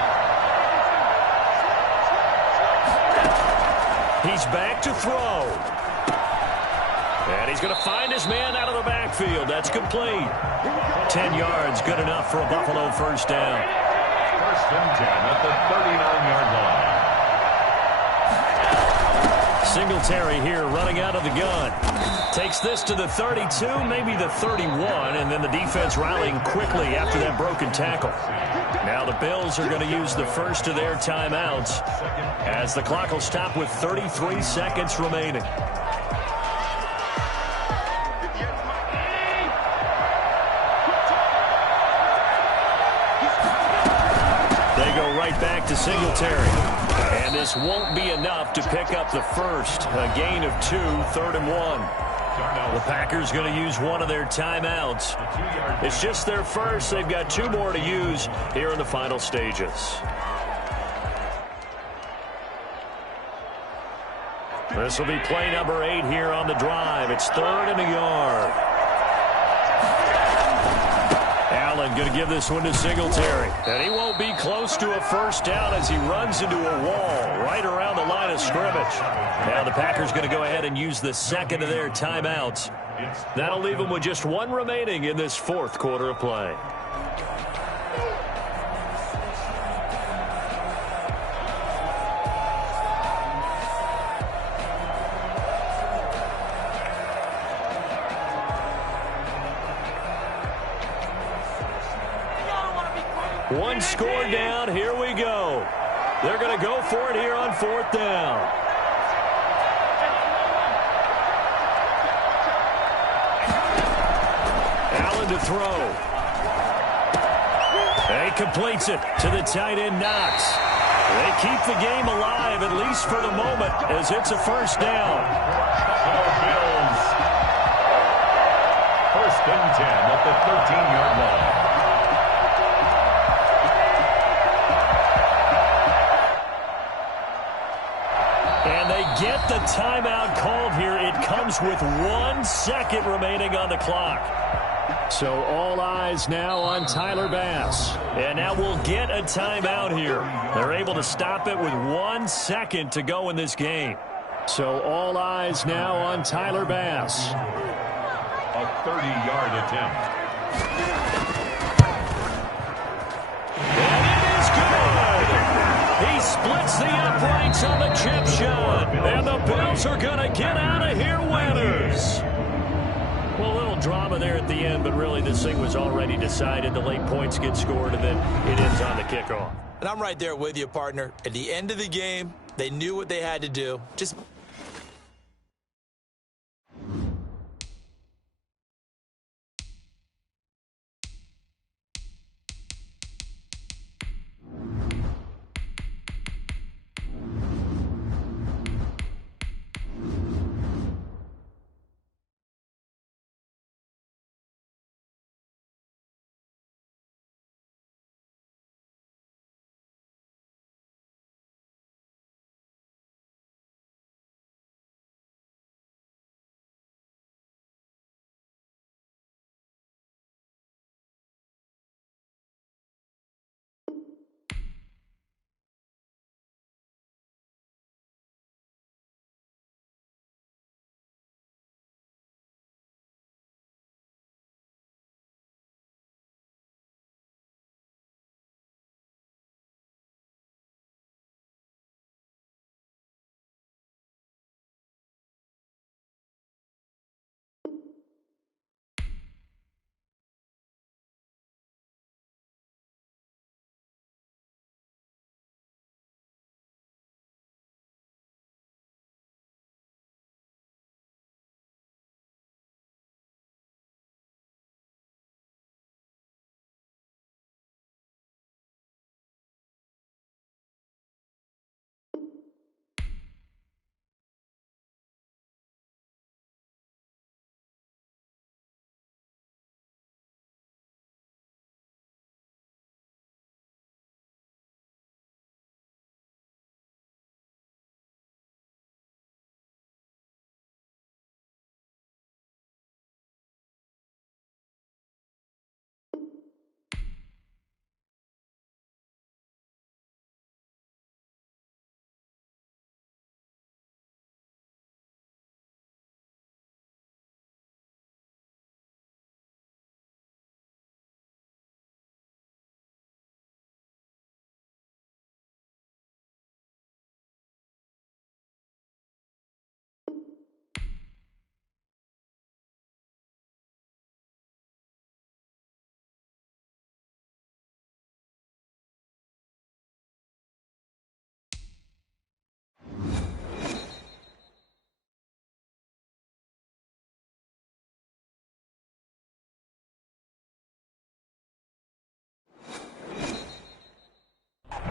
He's back to throw. And he's going to find his man out of the backfield. That's complete. 10 yards, good enough for a Buffalo first down. First and 10 at the 39-yard line. Singletary here running out of the gun. Takes this to the 32, maybe the 31, and then the defense rallying quickly after that broken tackle. Now the Bills are going to use the first of their timeouts as the clock will stop with 33 seconds remaining. They go right back to Singletary. And this won't be enough to pick up the first. A gain of 2, 3rd and 1. The Packers going to use one of their timeouts. It's just their first. They've got 2 more to use here in the final stages. This will be play number 8 here on the drive. It's 3rd and a yard. Allen going to give this one to Singletary. And he won't be close to a first down as he runs into a wall right around the line of scrimmage. Now the Packers going to go ahead and use the second of their timeouts. That'll leave them with just 1 remaining in this 4th quarter of play. One score down. Here we go. They're going to go for it here on 4th down. Allen to throw. He completes it to the tight end, Knox. They keep the game alive, at least for the moment, as it's a 1st down. Bills. 1st and 10 at the 13-yard line. And they get the timeout called here. It comes with 1 second remaining on the clock. So all eyes now on Tyler Bass. And now we'll get a timeout here. They're able to stop it with 1 second to go in this game. So all eyes now on Tyler Bass. A 30-yard attempt. And it is good. He splits the uprights on the chip shot. And the Bills are going to get out of here winners. Well, a little drama there at the end, but really this thing was already decided. The late points get scored, and then it ends on the kickoff. And I'm right there with you, partner. At the end of the game, they knew what they had to do. Just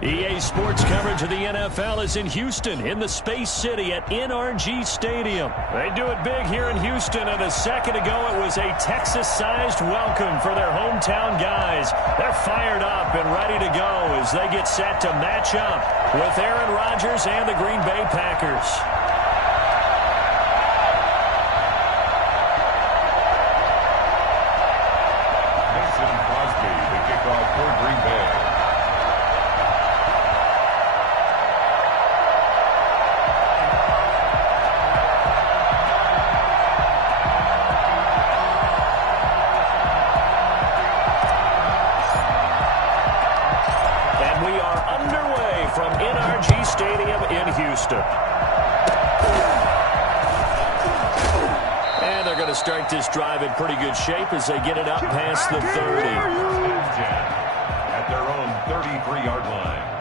EA Sports coverage of the NFL is in Houston, in the Space City at NRG Stadium. They do it big here in Houston, and a second ago it was a Texas-sized welcome for their hometown guys. They're fired up and ready to go as they get set to match up with Aaron Rodgers and the Green Bay Packers. Mason Crosby, the kickoff for Green Bay. Stadium in Houston. And they're going to start this drive in pretty good shape as they get it up past the 30. At their own 33-yard line.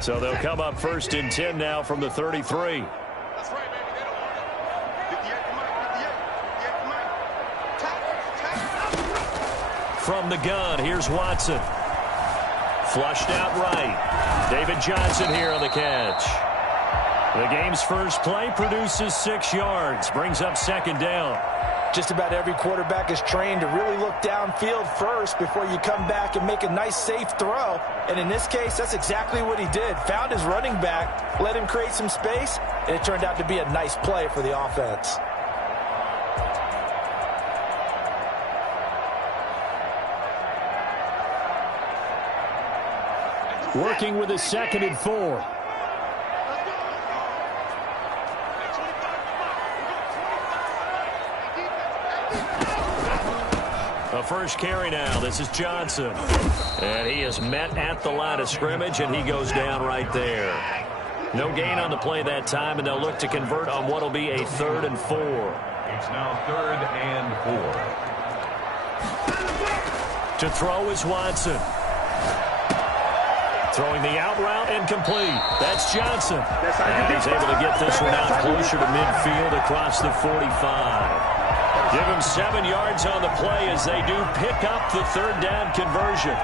So they'll come up 1st and 10 now from the 33. That's right, baby. They don't want it. 58 to Mike. 58 to Mike. From the gun, here's Watson. Flushed out right. David Johnson here on the catch. The game's first play produces 6 yards. Brings up 2nd down. Just about every quarterback is trained to really look downfield first before you come back and make a nice, safe throw. And in this case, that's exactly what he did. Found his running back, let him create some space, and it turned out to be a nice play for the offense. Working with a 2nd and 4. A first carry now. This is Johnson. And he is met at the line of scrimmage, and he goes down right there. No gain on the play that time, and they'll look to convert on what will be a 3rd and 4. It's now 3rd and 4. To throw is Watson. Throwing the out route and complete. That's Johnson. And he's able to get this one out closer to midfield across the 45. Give him 7 yards on the play as they do pick up the 3rd down conversion.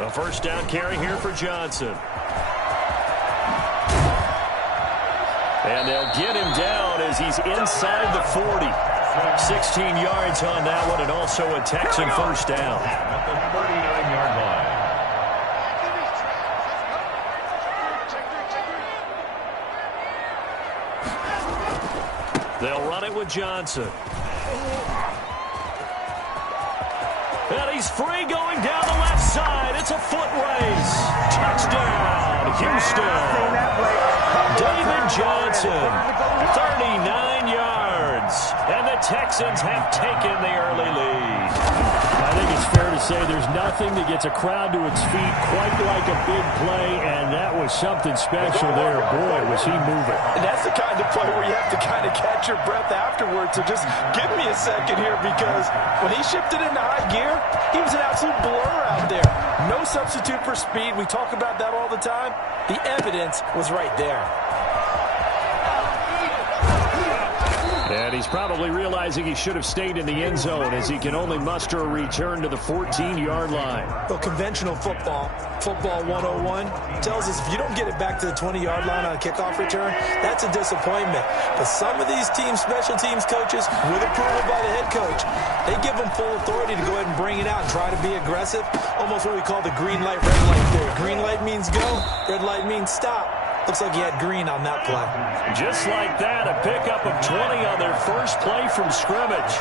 A first down carry here for Johnson. And they'll get him down as he's inside the 40. 16 yards on that one, and also a Texan first down. At the 39-yard line. They'll run it with Johnson. And he's free going down the left side. It's a foot race. Touchdown, Houston. David Johnson, 39 yards. And the Texans have taken the early lead. I think it's fair to say there's nothing that gets a crowd to its feet quite like a big play, and that was something special there. Boy, was he moving. And that's the kind of play where you have to kind of catch your breath afterwards. So just give me a second here, because when he shifted into high gear, he was an absolute blur out there. No substitute for speed. We talk about that all the time. The evidence was right there. And he's probably realizing he should have stayed in the end zone, as he can only muster a return to the 14-yard line. Well, conventional football 101, tells us if you don't get it back to the 20-yard line on a kickoff return, that's a disappointment. But some of these special teams coaches, with approval by the head coach, they give them full authority to go ahead and bring it out and try to be aggressive. Almost what we call the green light, red light theory. Green light means go, red light means stop. Looks like he had green on that play. Just like that, a pickup of 20 on their first play from scrimmage.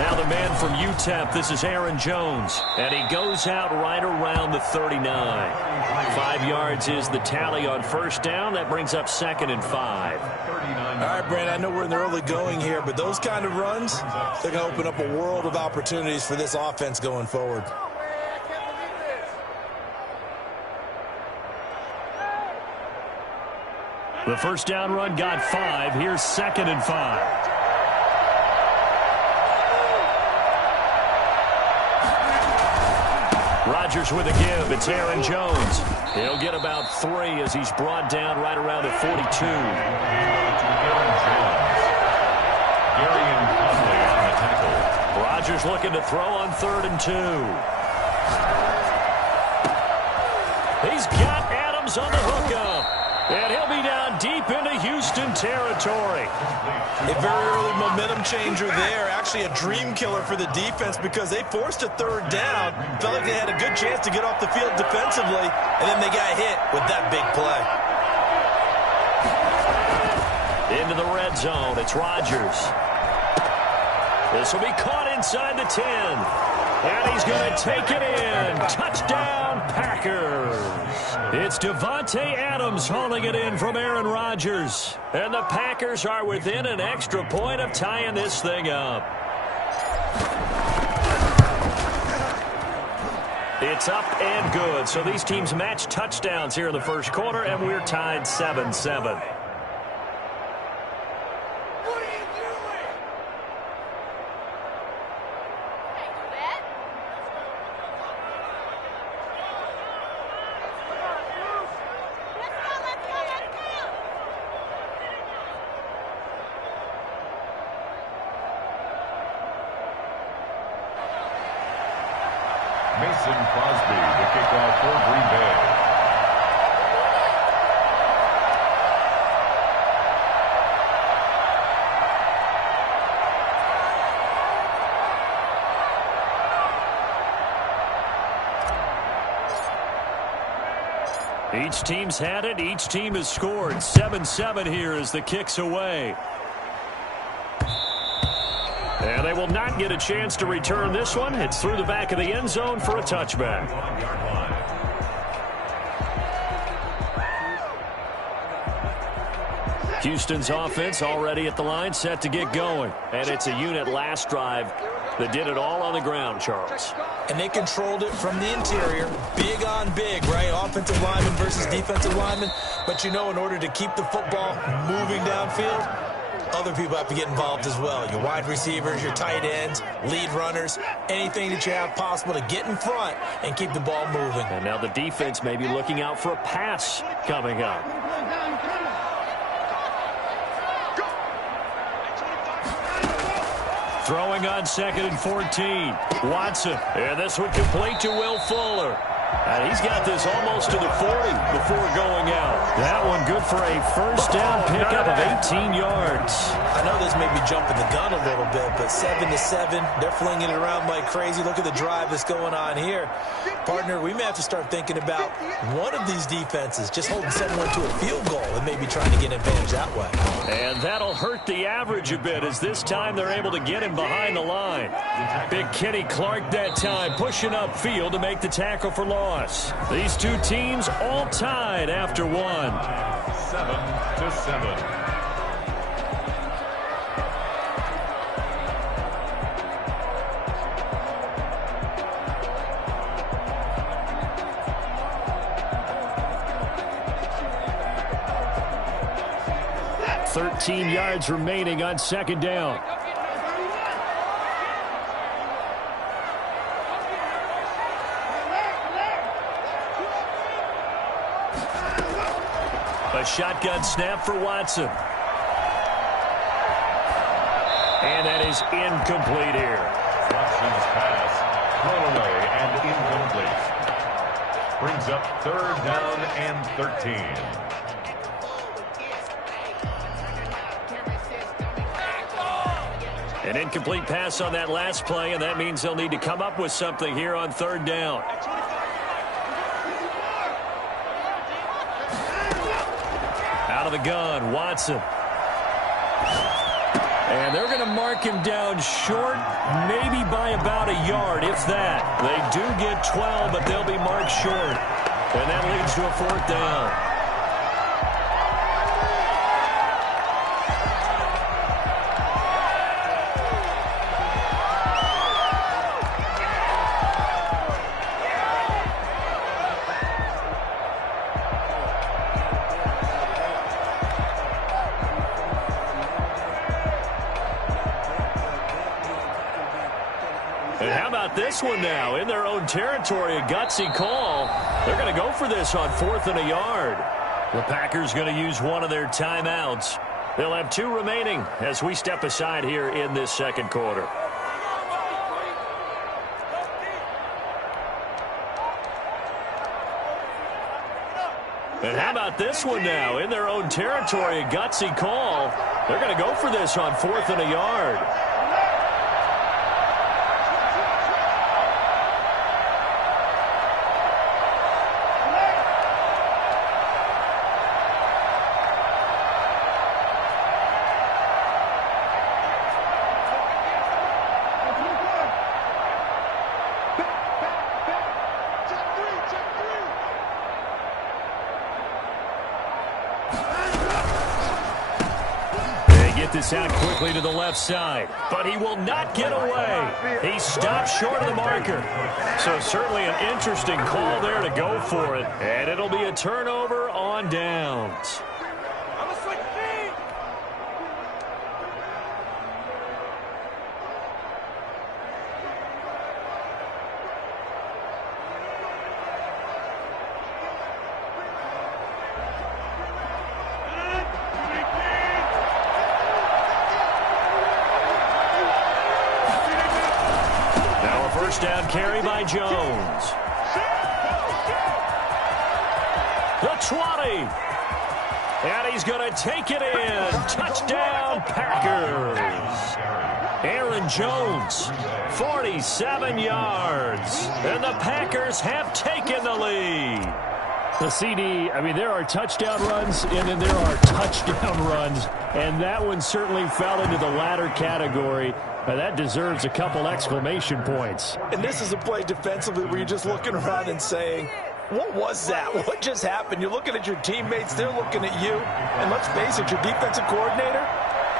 Now the man from UTEP, this is Aaron Jones. And he goes out right around the 39. 5 yards is the tally on first down. That brings up 2nd and 5. All right, Brandon, I know we're in the early going here, but those kind of runs, they're going to open up a world of opportunities for this offense going forward. The first down run got 5. Here's 2nd and 5. Rodgers with a give. It's Aaron Jones. He'll get about 3 as he's brought down right around the 42. Rodgers looking to throw on 3rd and 2. He's got Adams on the hookup. And he'll be down deep into Houston territory. A very early momentum changer there. Actually a dream killer for the defense because they forced a third down. Felt like they had a good chance to get off the field defensively, and then they got hit with that big play. Into the red zone. It's Rodgers. This will be caught inside the 10. And he's going to take it in. Touchdown, Packers. It's Davante Adams hauling it in from Aaron Rodgers. And the Packers are within an extra point of tying this thing up. It's up and good. So these teams match touchdowns here in the first quarter, and we're tied 7-7. Mason Crosby, the kickoff for Green Bay. Each team's had it. Each team has scored. 7-7 here as the kick's away. And they will not get a chance to return this one. It's through the back of the end zone for a touchback. Houston's offense already at the line, set to get going. And it's a unit last drive that did it all on the ground, Charles. And they controlled it from the interior. Big on big, right? Offensive lineman versus defensive lineman. But you know, in order to keep the football moving downfield, other people have to get involved as well. Your wide receivers, your tight ends, lead runners, anything that you have possible to get in front and keep the ball moving. And now the defense may be looking out for a pass coming up. Throwing on 2nd and 14. Watson. And this one complete to Will Fuller. And he's got this almost to the 40 before going out. That one good for a first down pickup of 18 yards. I know this may be jumping the gun a little bit, but 7-7, they're flinging it around like crazy. Look at the drive that's going on here. Partner, we may have to start thinking about one of these defenses just holding someone to a field goal and maybe trying to get an advantage that way. And that'll hurt the average a bit as this time they're able to get him behind the line. Big Kenny Clark that time pushing upfield to make the tackle for loss. These two teams all tied after one. 7-7. $13 yards remaining on 2nd down. A shotgun snap for Watson. And that is incomplete here. Watson's pass thrown away and incomplete. Brings up 3rd down and 13. An incomplete pass on that last play, and that means they'll need to come up with something here on 3rd down. Out of the gun, Watson. And they're going to mark him down short, maybe by about a yard, if that. They do get 12, but they'll be marked short. And that leads to a 4th down. This one now in their own territory, a gutsy call. They're going to go for this on 4th and a yard. The Packers going to use one of their timeouts. They'll have 2 remaining as we step aside here in this 2nd quarter. And how about this one now? In their own territory, a gutsy call. They're going to go for this on 4th and a yard. This out quickly to the left side, but he will not get away. He stopped short of the marker. So certainly an interesting call there to go for it, and it'll be a turnover on downs. Down carry by Jones. The 20. And he's going to take it in. Touchdown, Packers. Aaron Jones, 47 yards. And the Packers have taken the lead. The CD, I mean, there are touchdown runs, and then there are touchdown runs. And that one certainly fell into the latter category. That deserves a couple exclamation points. And this is a play defensively where you're just looking around and saying, what was that? What just happened? You're looking at your teammates. They're looking at you. And let's face it, your defensive coordinator,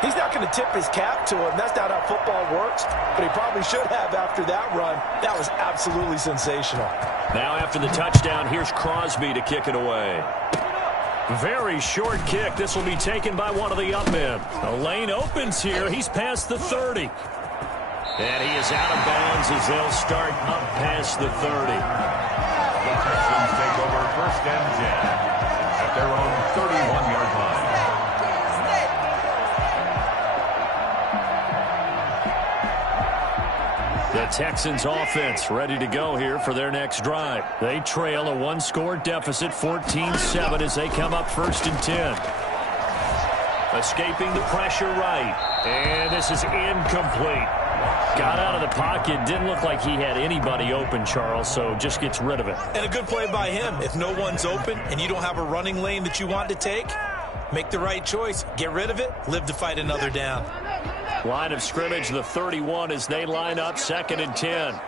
he's not going to tip his cap to him. That's not how football works. But he probably should have after that run. That was absolutely sensational. Now after the touchdown, here's Crosby to kick it away. Very short kick. This will be taken by one of the up men. The lane opens here. He's past the 30. And he is out of bounds as they'll start up past the 30. The Texans take over 1st and 10 at their own 31-yard line. The Texans offense ready to go here for their next drive. They trail a one-score deficit, 14-7, as they come up 1st and 10. Escaping the pressure right. And this is incomplete. Got out of the pocket. Didn't look like he had anybody open, Charles, so just gets rid of it. And a good play by him. If no one's open and you don't have a running lane that you want to take, make the right choice. Get rid of it. Live to fight another down. Line of scrimmage, the 31, as they line up 2nd and 10.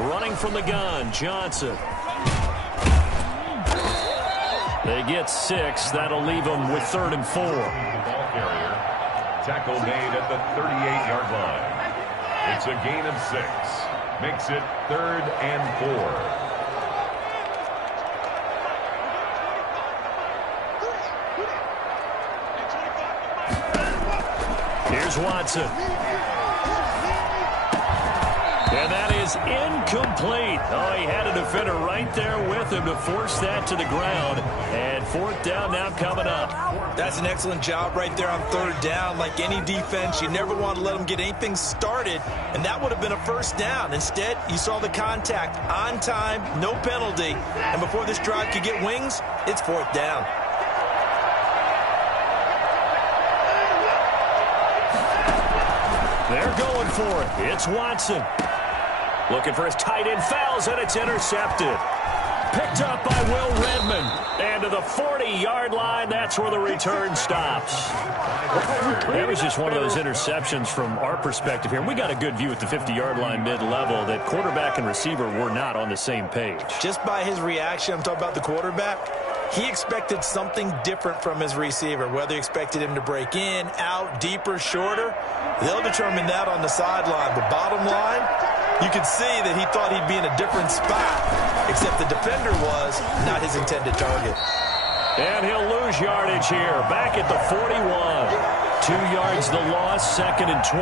Running from the gun, Johnson. They get 6. That'll leave them with 3rd and 4. Ball carrier. Tackle made at the 38-yard line. It's a gain of 6. Makes it 3rd and 4. Here's Watson. And that is incomplete. Oh, he had a defender right there with him to force that to the ground. And 4th down now coming up. That's an excellent job right there on 3rd down. Like any defense, you never want to let them get anything started. And that would have been a 1st down. Instead, you saw the contact on time, no penalty. And before this drive could get wings, it's 4th down. They're going for it. It's Watson. Looking for his tight end, fouls, and it's intercepted. Picked up by Will Redmond. And to the 40-yard line, that's where the return stops. That was just one of those interceptions from our perspective here. We got a good view at the 50-yard line mid-level that quarterback and receiver were not on the same page. Just by his reaction, I'm talking about the quarterback, he expected something different from his receiver. Whether he expected him to break in, out, deeper, shorter, they'll determine that on the sideline. But bottom line, you could see that he thought he'd be in a different spot, except the defender was not his intended target. And he'll lose yardage here, back at the 41. 2 yards the loss, 2nd and 12.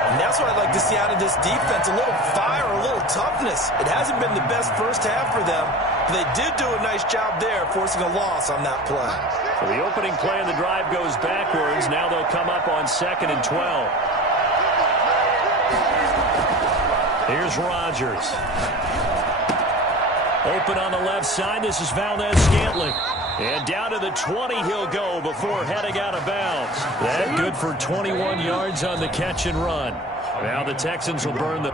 And that's what I'd like to see out of this defense, a little fire, a little toughness. It hasn't been the best first half for them, but they did do a nice job there forcing a loss on that play. So the opening play of the drive goes backwards. Now they'll come up on 2nd and 12. Here's Rodgers. Open on the left side. This is Valdez-Scantling. And down to the 20 he'll go before heading out of bounds. That good for 21 yards on the catch and run. Now the Texans will burn the...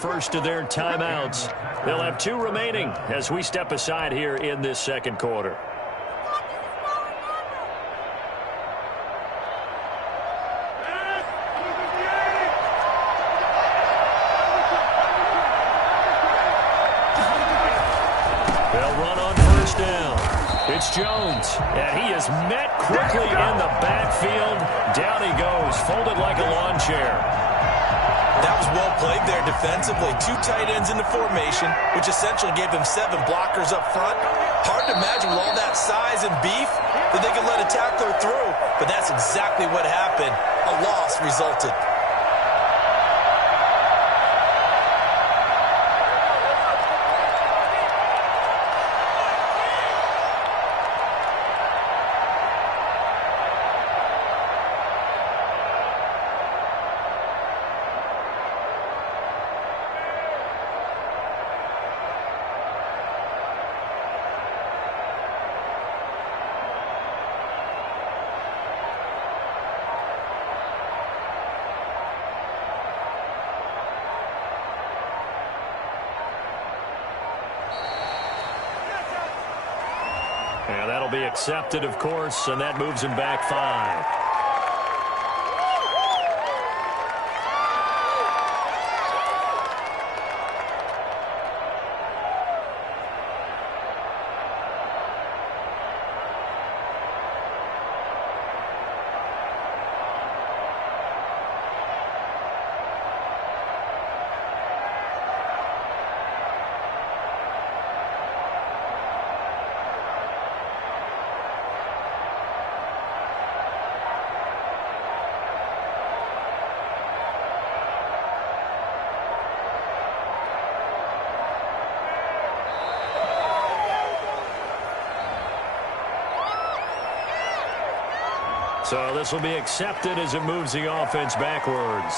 first of their timeouts. They'll have 2 remaining as we step aside here in this second quarter. They'll run on first down. It's Jones, and he is met quickly in the backfield. Down he goes, folded like a lawn chair. That was well played there defensively. 2 tight ends in the formation, which essentially gave them 7 blockers up front. Hard to imagine with all that size and beef that they could let a tackler through, but that's exactly what happened. A loss resulted. And that'll be accepted, of course, and that moves him back 5. So this will be accepted as it moves the offense backwards.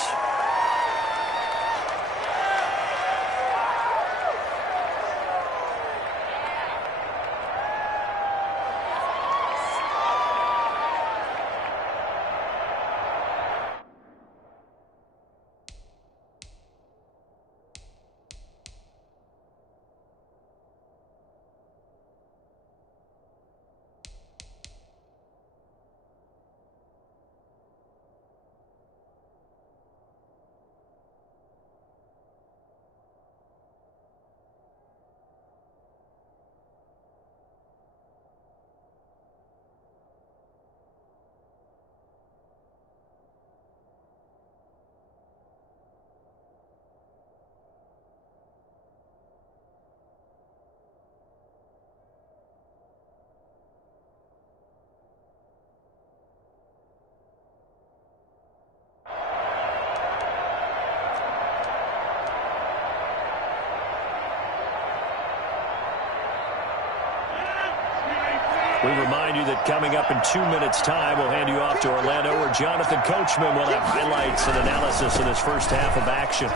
We remind you that coming up in 2 minutes' time, we'll hand you off to Orlando, where Jonathan Coachman will have highlights and analysis of this first half of action.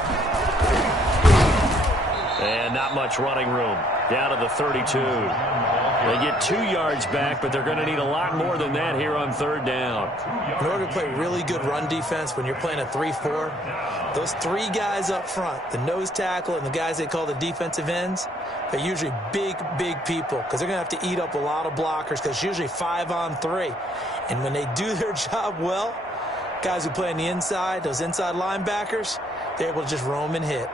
And not much running room. Down to the 32. They get 2 yards back, but they're going to need a lot more than that here on third down. In order to play really good run defense when you're playing a 3-4, those 3 guys up front, the nose tackle and the guys they call the defensive ends, they're usually big, big people because they're going to have to eat up a lot of blockers because it's usually 5-on-3. And when they do their job well, guys who play on the inside, those inside linebackers, they're able to just roam and hit.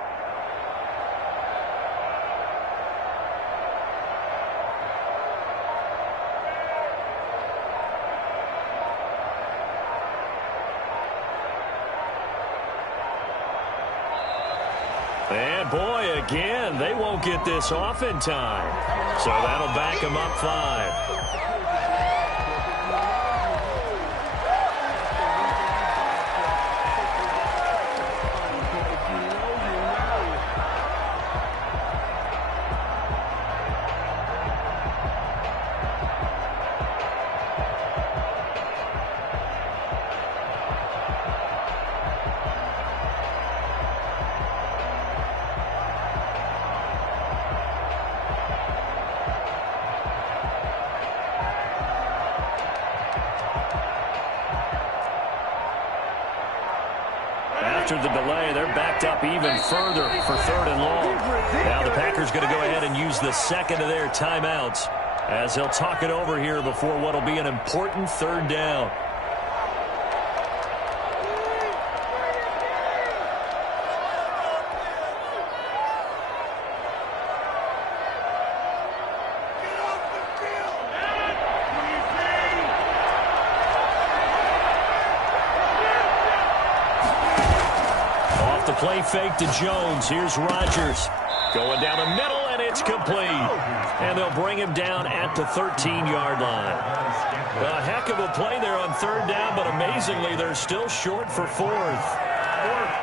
And boy, again, they won't get this off in time. So that'll back them up 5. After the delay, they're backed up even further for 3rd and long. Now the Packers going to go ahead and use the second of their timeouts as he'll talk it over here before what will be an important 3rd down. Play fake to Jones. Here's Rodgers. Going down the middle, and it's complete. And they'll bring him down at the 13-yard line. A heck of a play there on 3rd down, but amazingly, they're still short for 4th.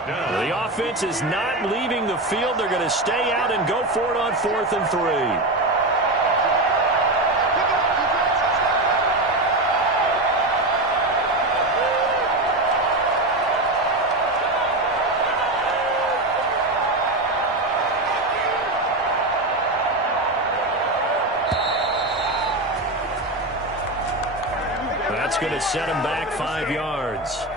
The offense is not leaving the field. They're going to stay out and go for it on 4th and 3. That's going to set him back 5 yards.